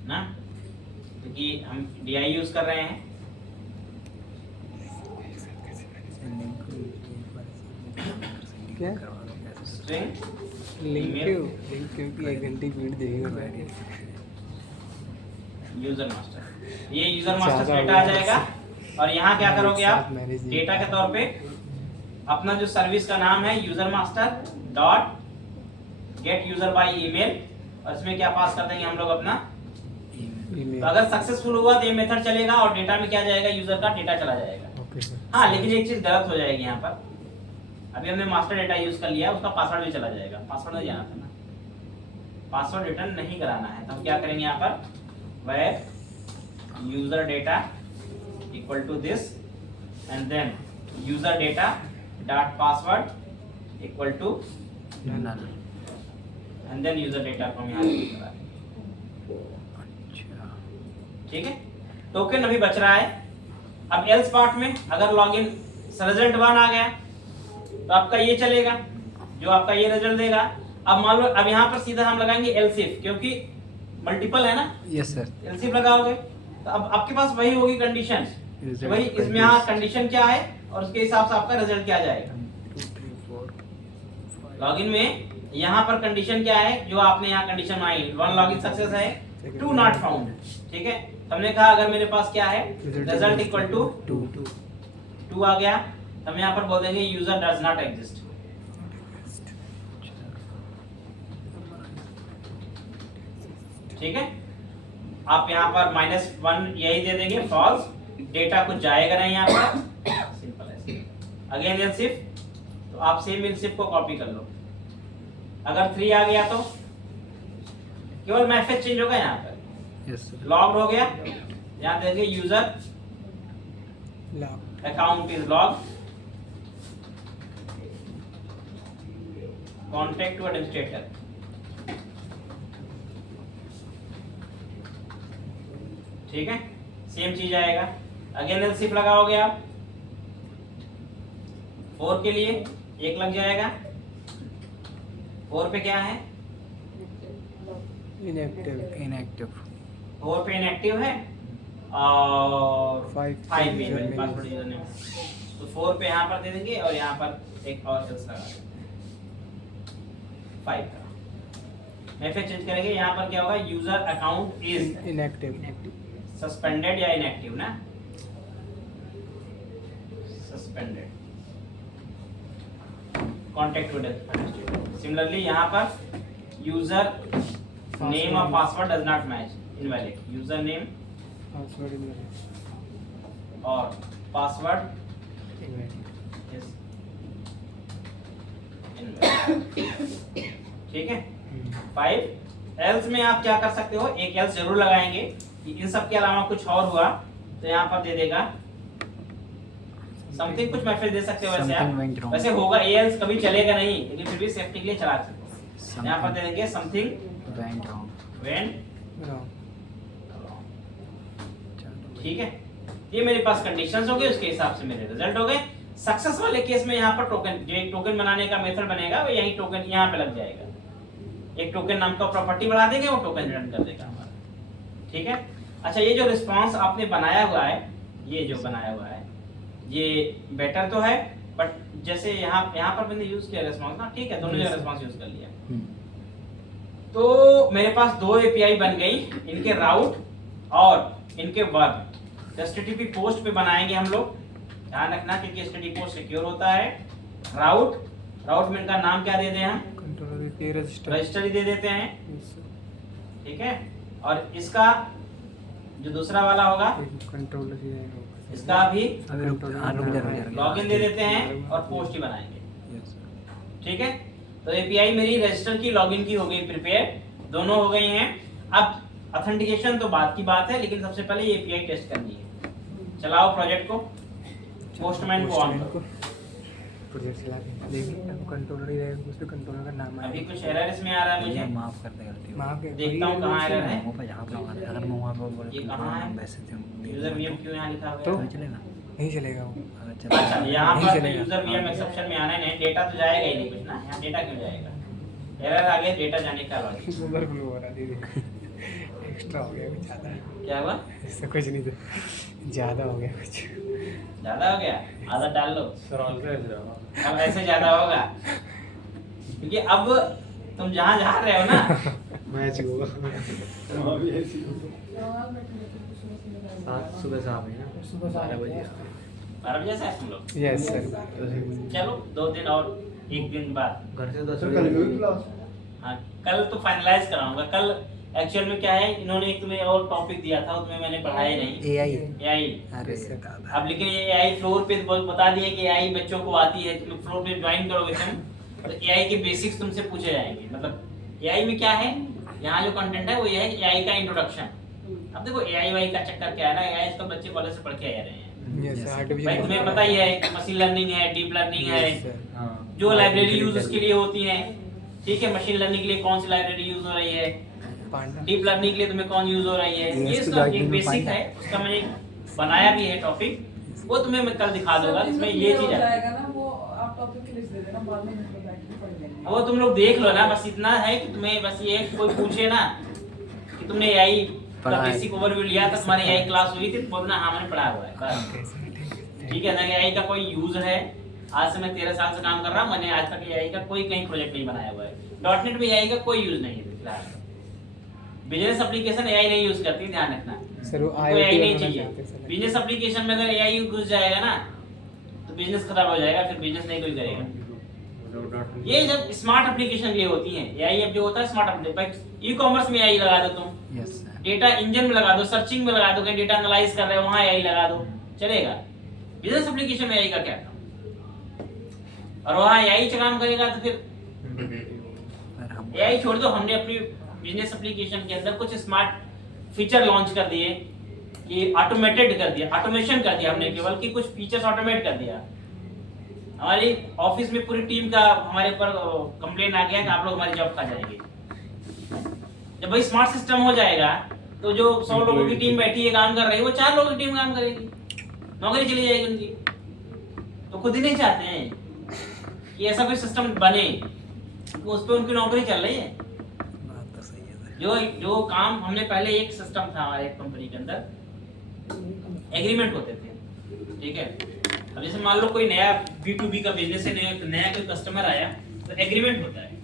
ना, क्योंकि हम DI यूज कर रहे हैं। क्या स्ट्रिंग लिंक क्योंकि 1 घंटे की वेट देगा यूजर मास्टर, ये यूजर मास्टर डेटा आ जाएगा। और यहाँ क्या करोगे आप, डेटा के तौर पे अपना जो सर्विस का नाम है user master dot gate user by email, और इसमें क्या पास कर देंगे हम लोग अपना ईमेल। तो अगर सक्सेसफुल हुआ तो ये मेथड चलेगा और डेटा में क्या जाएगा, यूजर का डेटा चला जाएगा। हाँ, लेकिन एक चीज गलत हो जाएगी यहाँ पर, अभी हमने मास्टर डेटा यूज कर लिया, उसका पासवर्ड भी चला जाएगा। पासवर्ड नहीं जाना था ना, पासवर्ड रिटर्न नहीं कराना है, तो हम क्या करेंगे यहाँ पर, where user data equal to this and then user data dot password equal to null and then user data को हम यहाँ से करा देंगे। ठीक है, टोकन अभी बच रहा है। अब एल्स पार्ट में अगर लॉगिन रिजल्ट 1 आ गया तो आपका ये चलेगा, जो आपका ये रिजल्ट देगा। अब मान लो, अब यहाँ पर सीधा हम लगाएंगे एल्स इफ, क्योंकि मल्टीपल है ना। यस सर, एलसीफ लगाओगे तो अब आपके पास वही होगी कंडीशन, वही इसमें यहाँ कंडीशन क्या है और उसके हिसाब से आपका रिजल्ट क्या जाएगा। लॉगिन में यहाँ पर कंडीशन क्या है, जो आपने यहाँ कंडीशन आई, 1 लॉगिन सक्सेस है, 2 नॉट फाउंड। ठीक है, हमने कहा अगर मेरे पास क्या है, रिजल्ट इक्वल टू 2 आ गया, तो हम यहाँ पर बोल देंगे यूजर डज नॉट एग्जिस्ट। ठीक है, आप यहाँ पर -1 यही दे देंगे, फॉल्स, डेटा कुछ जाएगा नहीं यहाँ पर, सिंपल है। अगेन एल्सिफ, तो आप सेम एल्सिफ को कॉपी कर लो। अगर 3 आ गया तो केवल मैसेज चेंज होगा यहाँ पर। यस सर, लॉग्ड हो गया, यहाँ देंगे user account is locked, contact to administrator. ठीक है, सेम चीज आएगा। अगेन एल्सिफ लगाओगे आप, 4 के लिए 1 लग जाएगा। 4 पे क्या है, इनएक्टिव 4 पे इनएक्टिव है, और 5 में यूजर पासवर्ड यूजर नेम, तो 4 पे यहाँ पर दे देंगे और यहाँ पर एक और एल्स लगा देंगे 5 का। मैं फिर चेंज करेंगे, यहाँ पर क्या होगा, user account is inactive, suspended या इनएक्टिव ना, suspended, contact with administrator. Similarly यहाँ पर यूजर नेम और password does not match, invalid, user name और पासवर्ड इज इनवैलिड। ठीक है, 5 एल्स में आप क्या कर सकते हो, एक एल्स जरूर लगाएंगे कि इन सब के अलावा कुछ और हुआ तो यहाँ पर दे देगा समथिंग, कुछ मैसेज दे सकते हो वैसे आप, वैसे होगा एल्स कभी चलेगा नहीं, लेकिन फिर भी सेफ्टी के लिए चला सकते हो। यहाँ पर दे देंगे समथिंग वेंट ठीक है, ये मेरे पास कंडीशंस हो गए, उसके हिसाब से मेरे रिजल्ट हो गए। सक्सेस वाले केस में यहाँ पर टोकन, जो एक टोकन बनाने का मेथड बनेगा वो यही टोकन यहाँ पे लग जाएगा। एक टोकन नाम का प्रॉपर्टी बढ़ा देंगे, वो टोकन रिटर्न कर देगा हमारा। ठीक है, अच्छा ये जो रिस्पांस आपने बनाया हुआ है, ये जो बनाया हुआ है ये बेटर तो है, बट जैसे यहाँ पर मैंने यूज किया रिस्पांस ना, ठीक है, दोनों जगह रिस्पांस यूज कर लिया। तो मेरे पास दो एपीआई बन गई, इनके राउट और इनके वर्ब। एचटीटीपी पोस्ट पे बनाएंगे हम लोग, ध्यान रखना क्योंकि एचटीटीपी पोस्ट सिक्योर होता है। राउट में इनका नाम क्या दे दें हम, कंट्रोलर के रजिस्टर ही दे देते हैं, ठीक है। और इसका जो दूसरा वाला होगा कंट्रोलर ही इसका भी रुक लॉगिन दे देते हैं और पोस्ट ही बनाएंगे, ठीक है। तो एपीआई मेरी रजिस्टर की लॉगिन की हो गई प्रिपेयर, दोनों हो गई हैं। अब ऑथेंटिकेशन तो बात की बात है, लेकिन सबसे पहले ये एपीआई टेस्ट करनी है। चलाओ प्रोजेक्ट को, पोस्टमैन को ऑन करो। प्रोजेक्ट चला के देखिए, अब कंट्रोलर ही रहेगा, उस पे कंट्रोलर का नाम अभी आएगा। कुछ एरर इसमें आ रहा है मुझे, माफ कर दे गलती हो। माफ कर देखता हूँ कहाँ एरर है। वो पे यहाँ पे अगर मैं वहाँ पे बोल ये कहाँ है? वैसे यूजर वीएम क्यों यहाँ लिखा हुआ तो है? चलेगा। नहीं चलेगा वो। अगर अच्छा, चलेगा यहाँ नहीं पर चलेगा। यूजर वीएम एक्सेप्शन में आना नहीं, डेटा तो जाएगा ही नहीं कुछ ना, यहाँ डेटा क्यों जाएगा? एरर आ गया, डेटा जाने का लॉजिक। ओवरफ्लो हो रहा दीदी, एक्स्ट्रा हो गया कुछ ज़्यादा। क्या हुआ? ऐसा कुछ नहीं था, ज़्यादा हो गया कुछ। ज्यादा हो गया, आधा डाल लो। अब ऐसे ज्यादा होगा, क्योंकि अब तुम जहाँ जा रहे हो ना, मैच होगा। सुबह से आ गए ना, सुबह 12 बजे 12 बजे से आए तुम लोग? Yes sir. चलो 2 दिन और 1 दिन बाद। घर से 10 कल भी बजे क्लास हाँ, कल तो फाइनलाइज कराऊंगा। कल एक्चुअल में क्या है, इन्होंने एक तुम्हें और टॉपिक दिया था, उसमें मैंने पढ़ाया नहीं, एआई। एआई। अरे अब लेकिन ये एआई फ्लोर पे बता दिया कि एआई बच्चों को आती है, तुम फ्लोर पे ज्वाइन करोगे तुम, तो एआई के बेसिक्स तुमसे पूछे जाएंगे। मतलब एआई में क्या है, यहाँ जो कंटेंट है वो ये है एआई का इंट्रोडक्शन। अब देखो एआई वाई का चक्कर क्या है ना, एआई तो बच्चे कॉलेज से पढ़ के आ रहे हैं। यस सर, भाई आर्टिफिशियल तुम्हें पता ही है कि मशीन लर्निंग है, डीप लर्निंग है, हाँ जो लाइब्रेरी यूज उसके लिए होती है, ठीक है। मशीन लर्निंग के लिए कौन सी लाइब्रेरी यूज हो रही है, पांडा। डीप लर्निंग के लिए तुम्हें कौन यूज हो रही है, ये Yes, सब तो एक बेसिक है, उसका मैंने बनाया भी है टॉपिक, वो तुम्हें मैं कल दिखा दूंगा। इसमें ये चीज है, जाएगा ना, वो आप टॉपिक की लिस्ट दे देना, बाद में इनको बैठ के पढ़ लेंगे। वो तुम लोग देख लो ना, बस इतना है कि तुम्हें बस ये कोई पूछे ना कि तुमने एआई का पढ़ा है। बेसिक ओवरव्यू लिया था, तुम्हारी एआई क्लास हुई थी, तो बोलना हाँ मैंने पढ़ा हुआ है बस, ठीक है ना। एआई का कोई यूज है, आज से मैं 13 साल से काम कर रहा हूँ, मैंने आज तक एआई का कोई कहीं प्रोजेक्ट नहीं बनाया हुआ है। डॉटनेट में एआई का कोई यूज नहीं है फिलहाल। बिजनेस एप्लीकेशन एआई नहीं यूज करती, ध्यान रखना। सर वो कोई एआई नहीं IoT चाहिए। बनाना चाहते हैं सर। बिजनेस एप्लीकेशन में अगर एआई घुस जाएगा ना, तो बिजनेस खराब हो जाएगा, फिर बिजनेस नहीं कोई करेगा। ये जब स्मार्ट एप्लीकेशन के लिए होती है एआई, अब जो होता है स्मार्ट एप्लीकेशन, ई कॉमर्स में एआई लगा दो तुम, यस सर। डेटा इंजन में लगा दो, सर्चिंग में लगा दो, कहीं डेटा एनालाइज कर रहे हो वहां एआई लगा दो, चलेगा। बिजनेस एप्लीकेशन में एआई का क्या काम, और वहां एआई काम करेगा तो फिर पर हम एआई छोड़ दो। हमने अपनी बिजनेस एप्लीकेशन के अंदर कुछ स्मार्ट फीचर लॉन्च कर दिए, ये ऑटोमेटेड कर दिया, ऑटोमेशन कर दिया हमने, केवल कि कुछ फीचर्स ऑटोमेट कर दिया। हमारी ऑफिस में पूरी टीम का हमारे ऊपर कंप्लेन आ गया कि आप लोग हमारी जॉब खा जाएंगे। जब भाई स्मार्ट सिस्टम हो जाएगा तो जो 100 लोगों की टीम बैठी है काम कर रही है, वो 4 लोगों की टीम काम करेगी, नौकरी चली जाएगी उनकी। तो खुद ही नहीं चाहते हैं कि ऐसा कोई सिस्टम बने तो उस पर उनकी नौकरी चल रही है। बात तो सही है सर। जो काम हमने पहले एक सिस्टम था हमारे कंपनी के अंदर, एग्रीमेंट होते थे, ठीक है। अब जैसे मान लो कोई नया B2B का बिजनेस है, नया कोई कस्टमर आया तो एग्रीमेंट होता है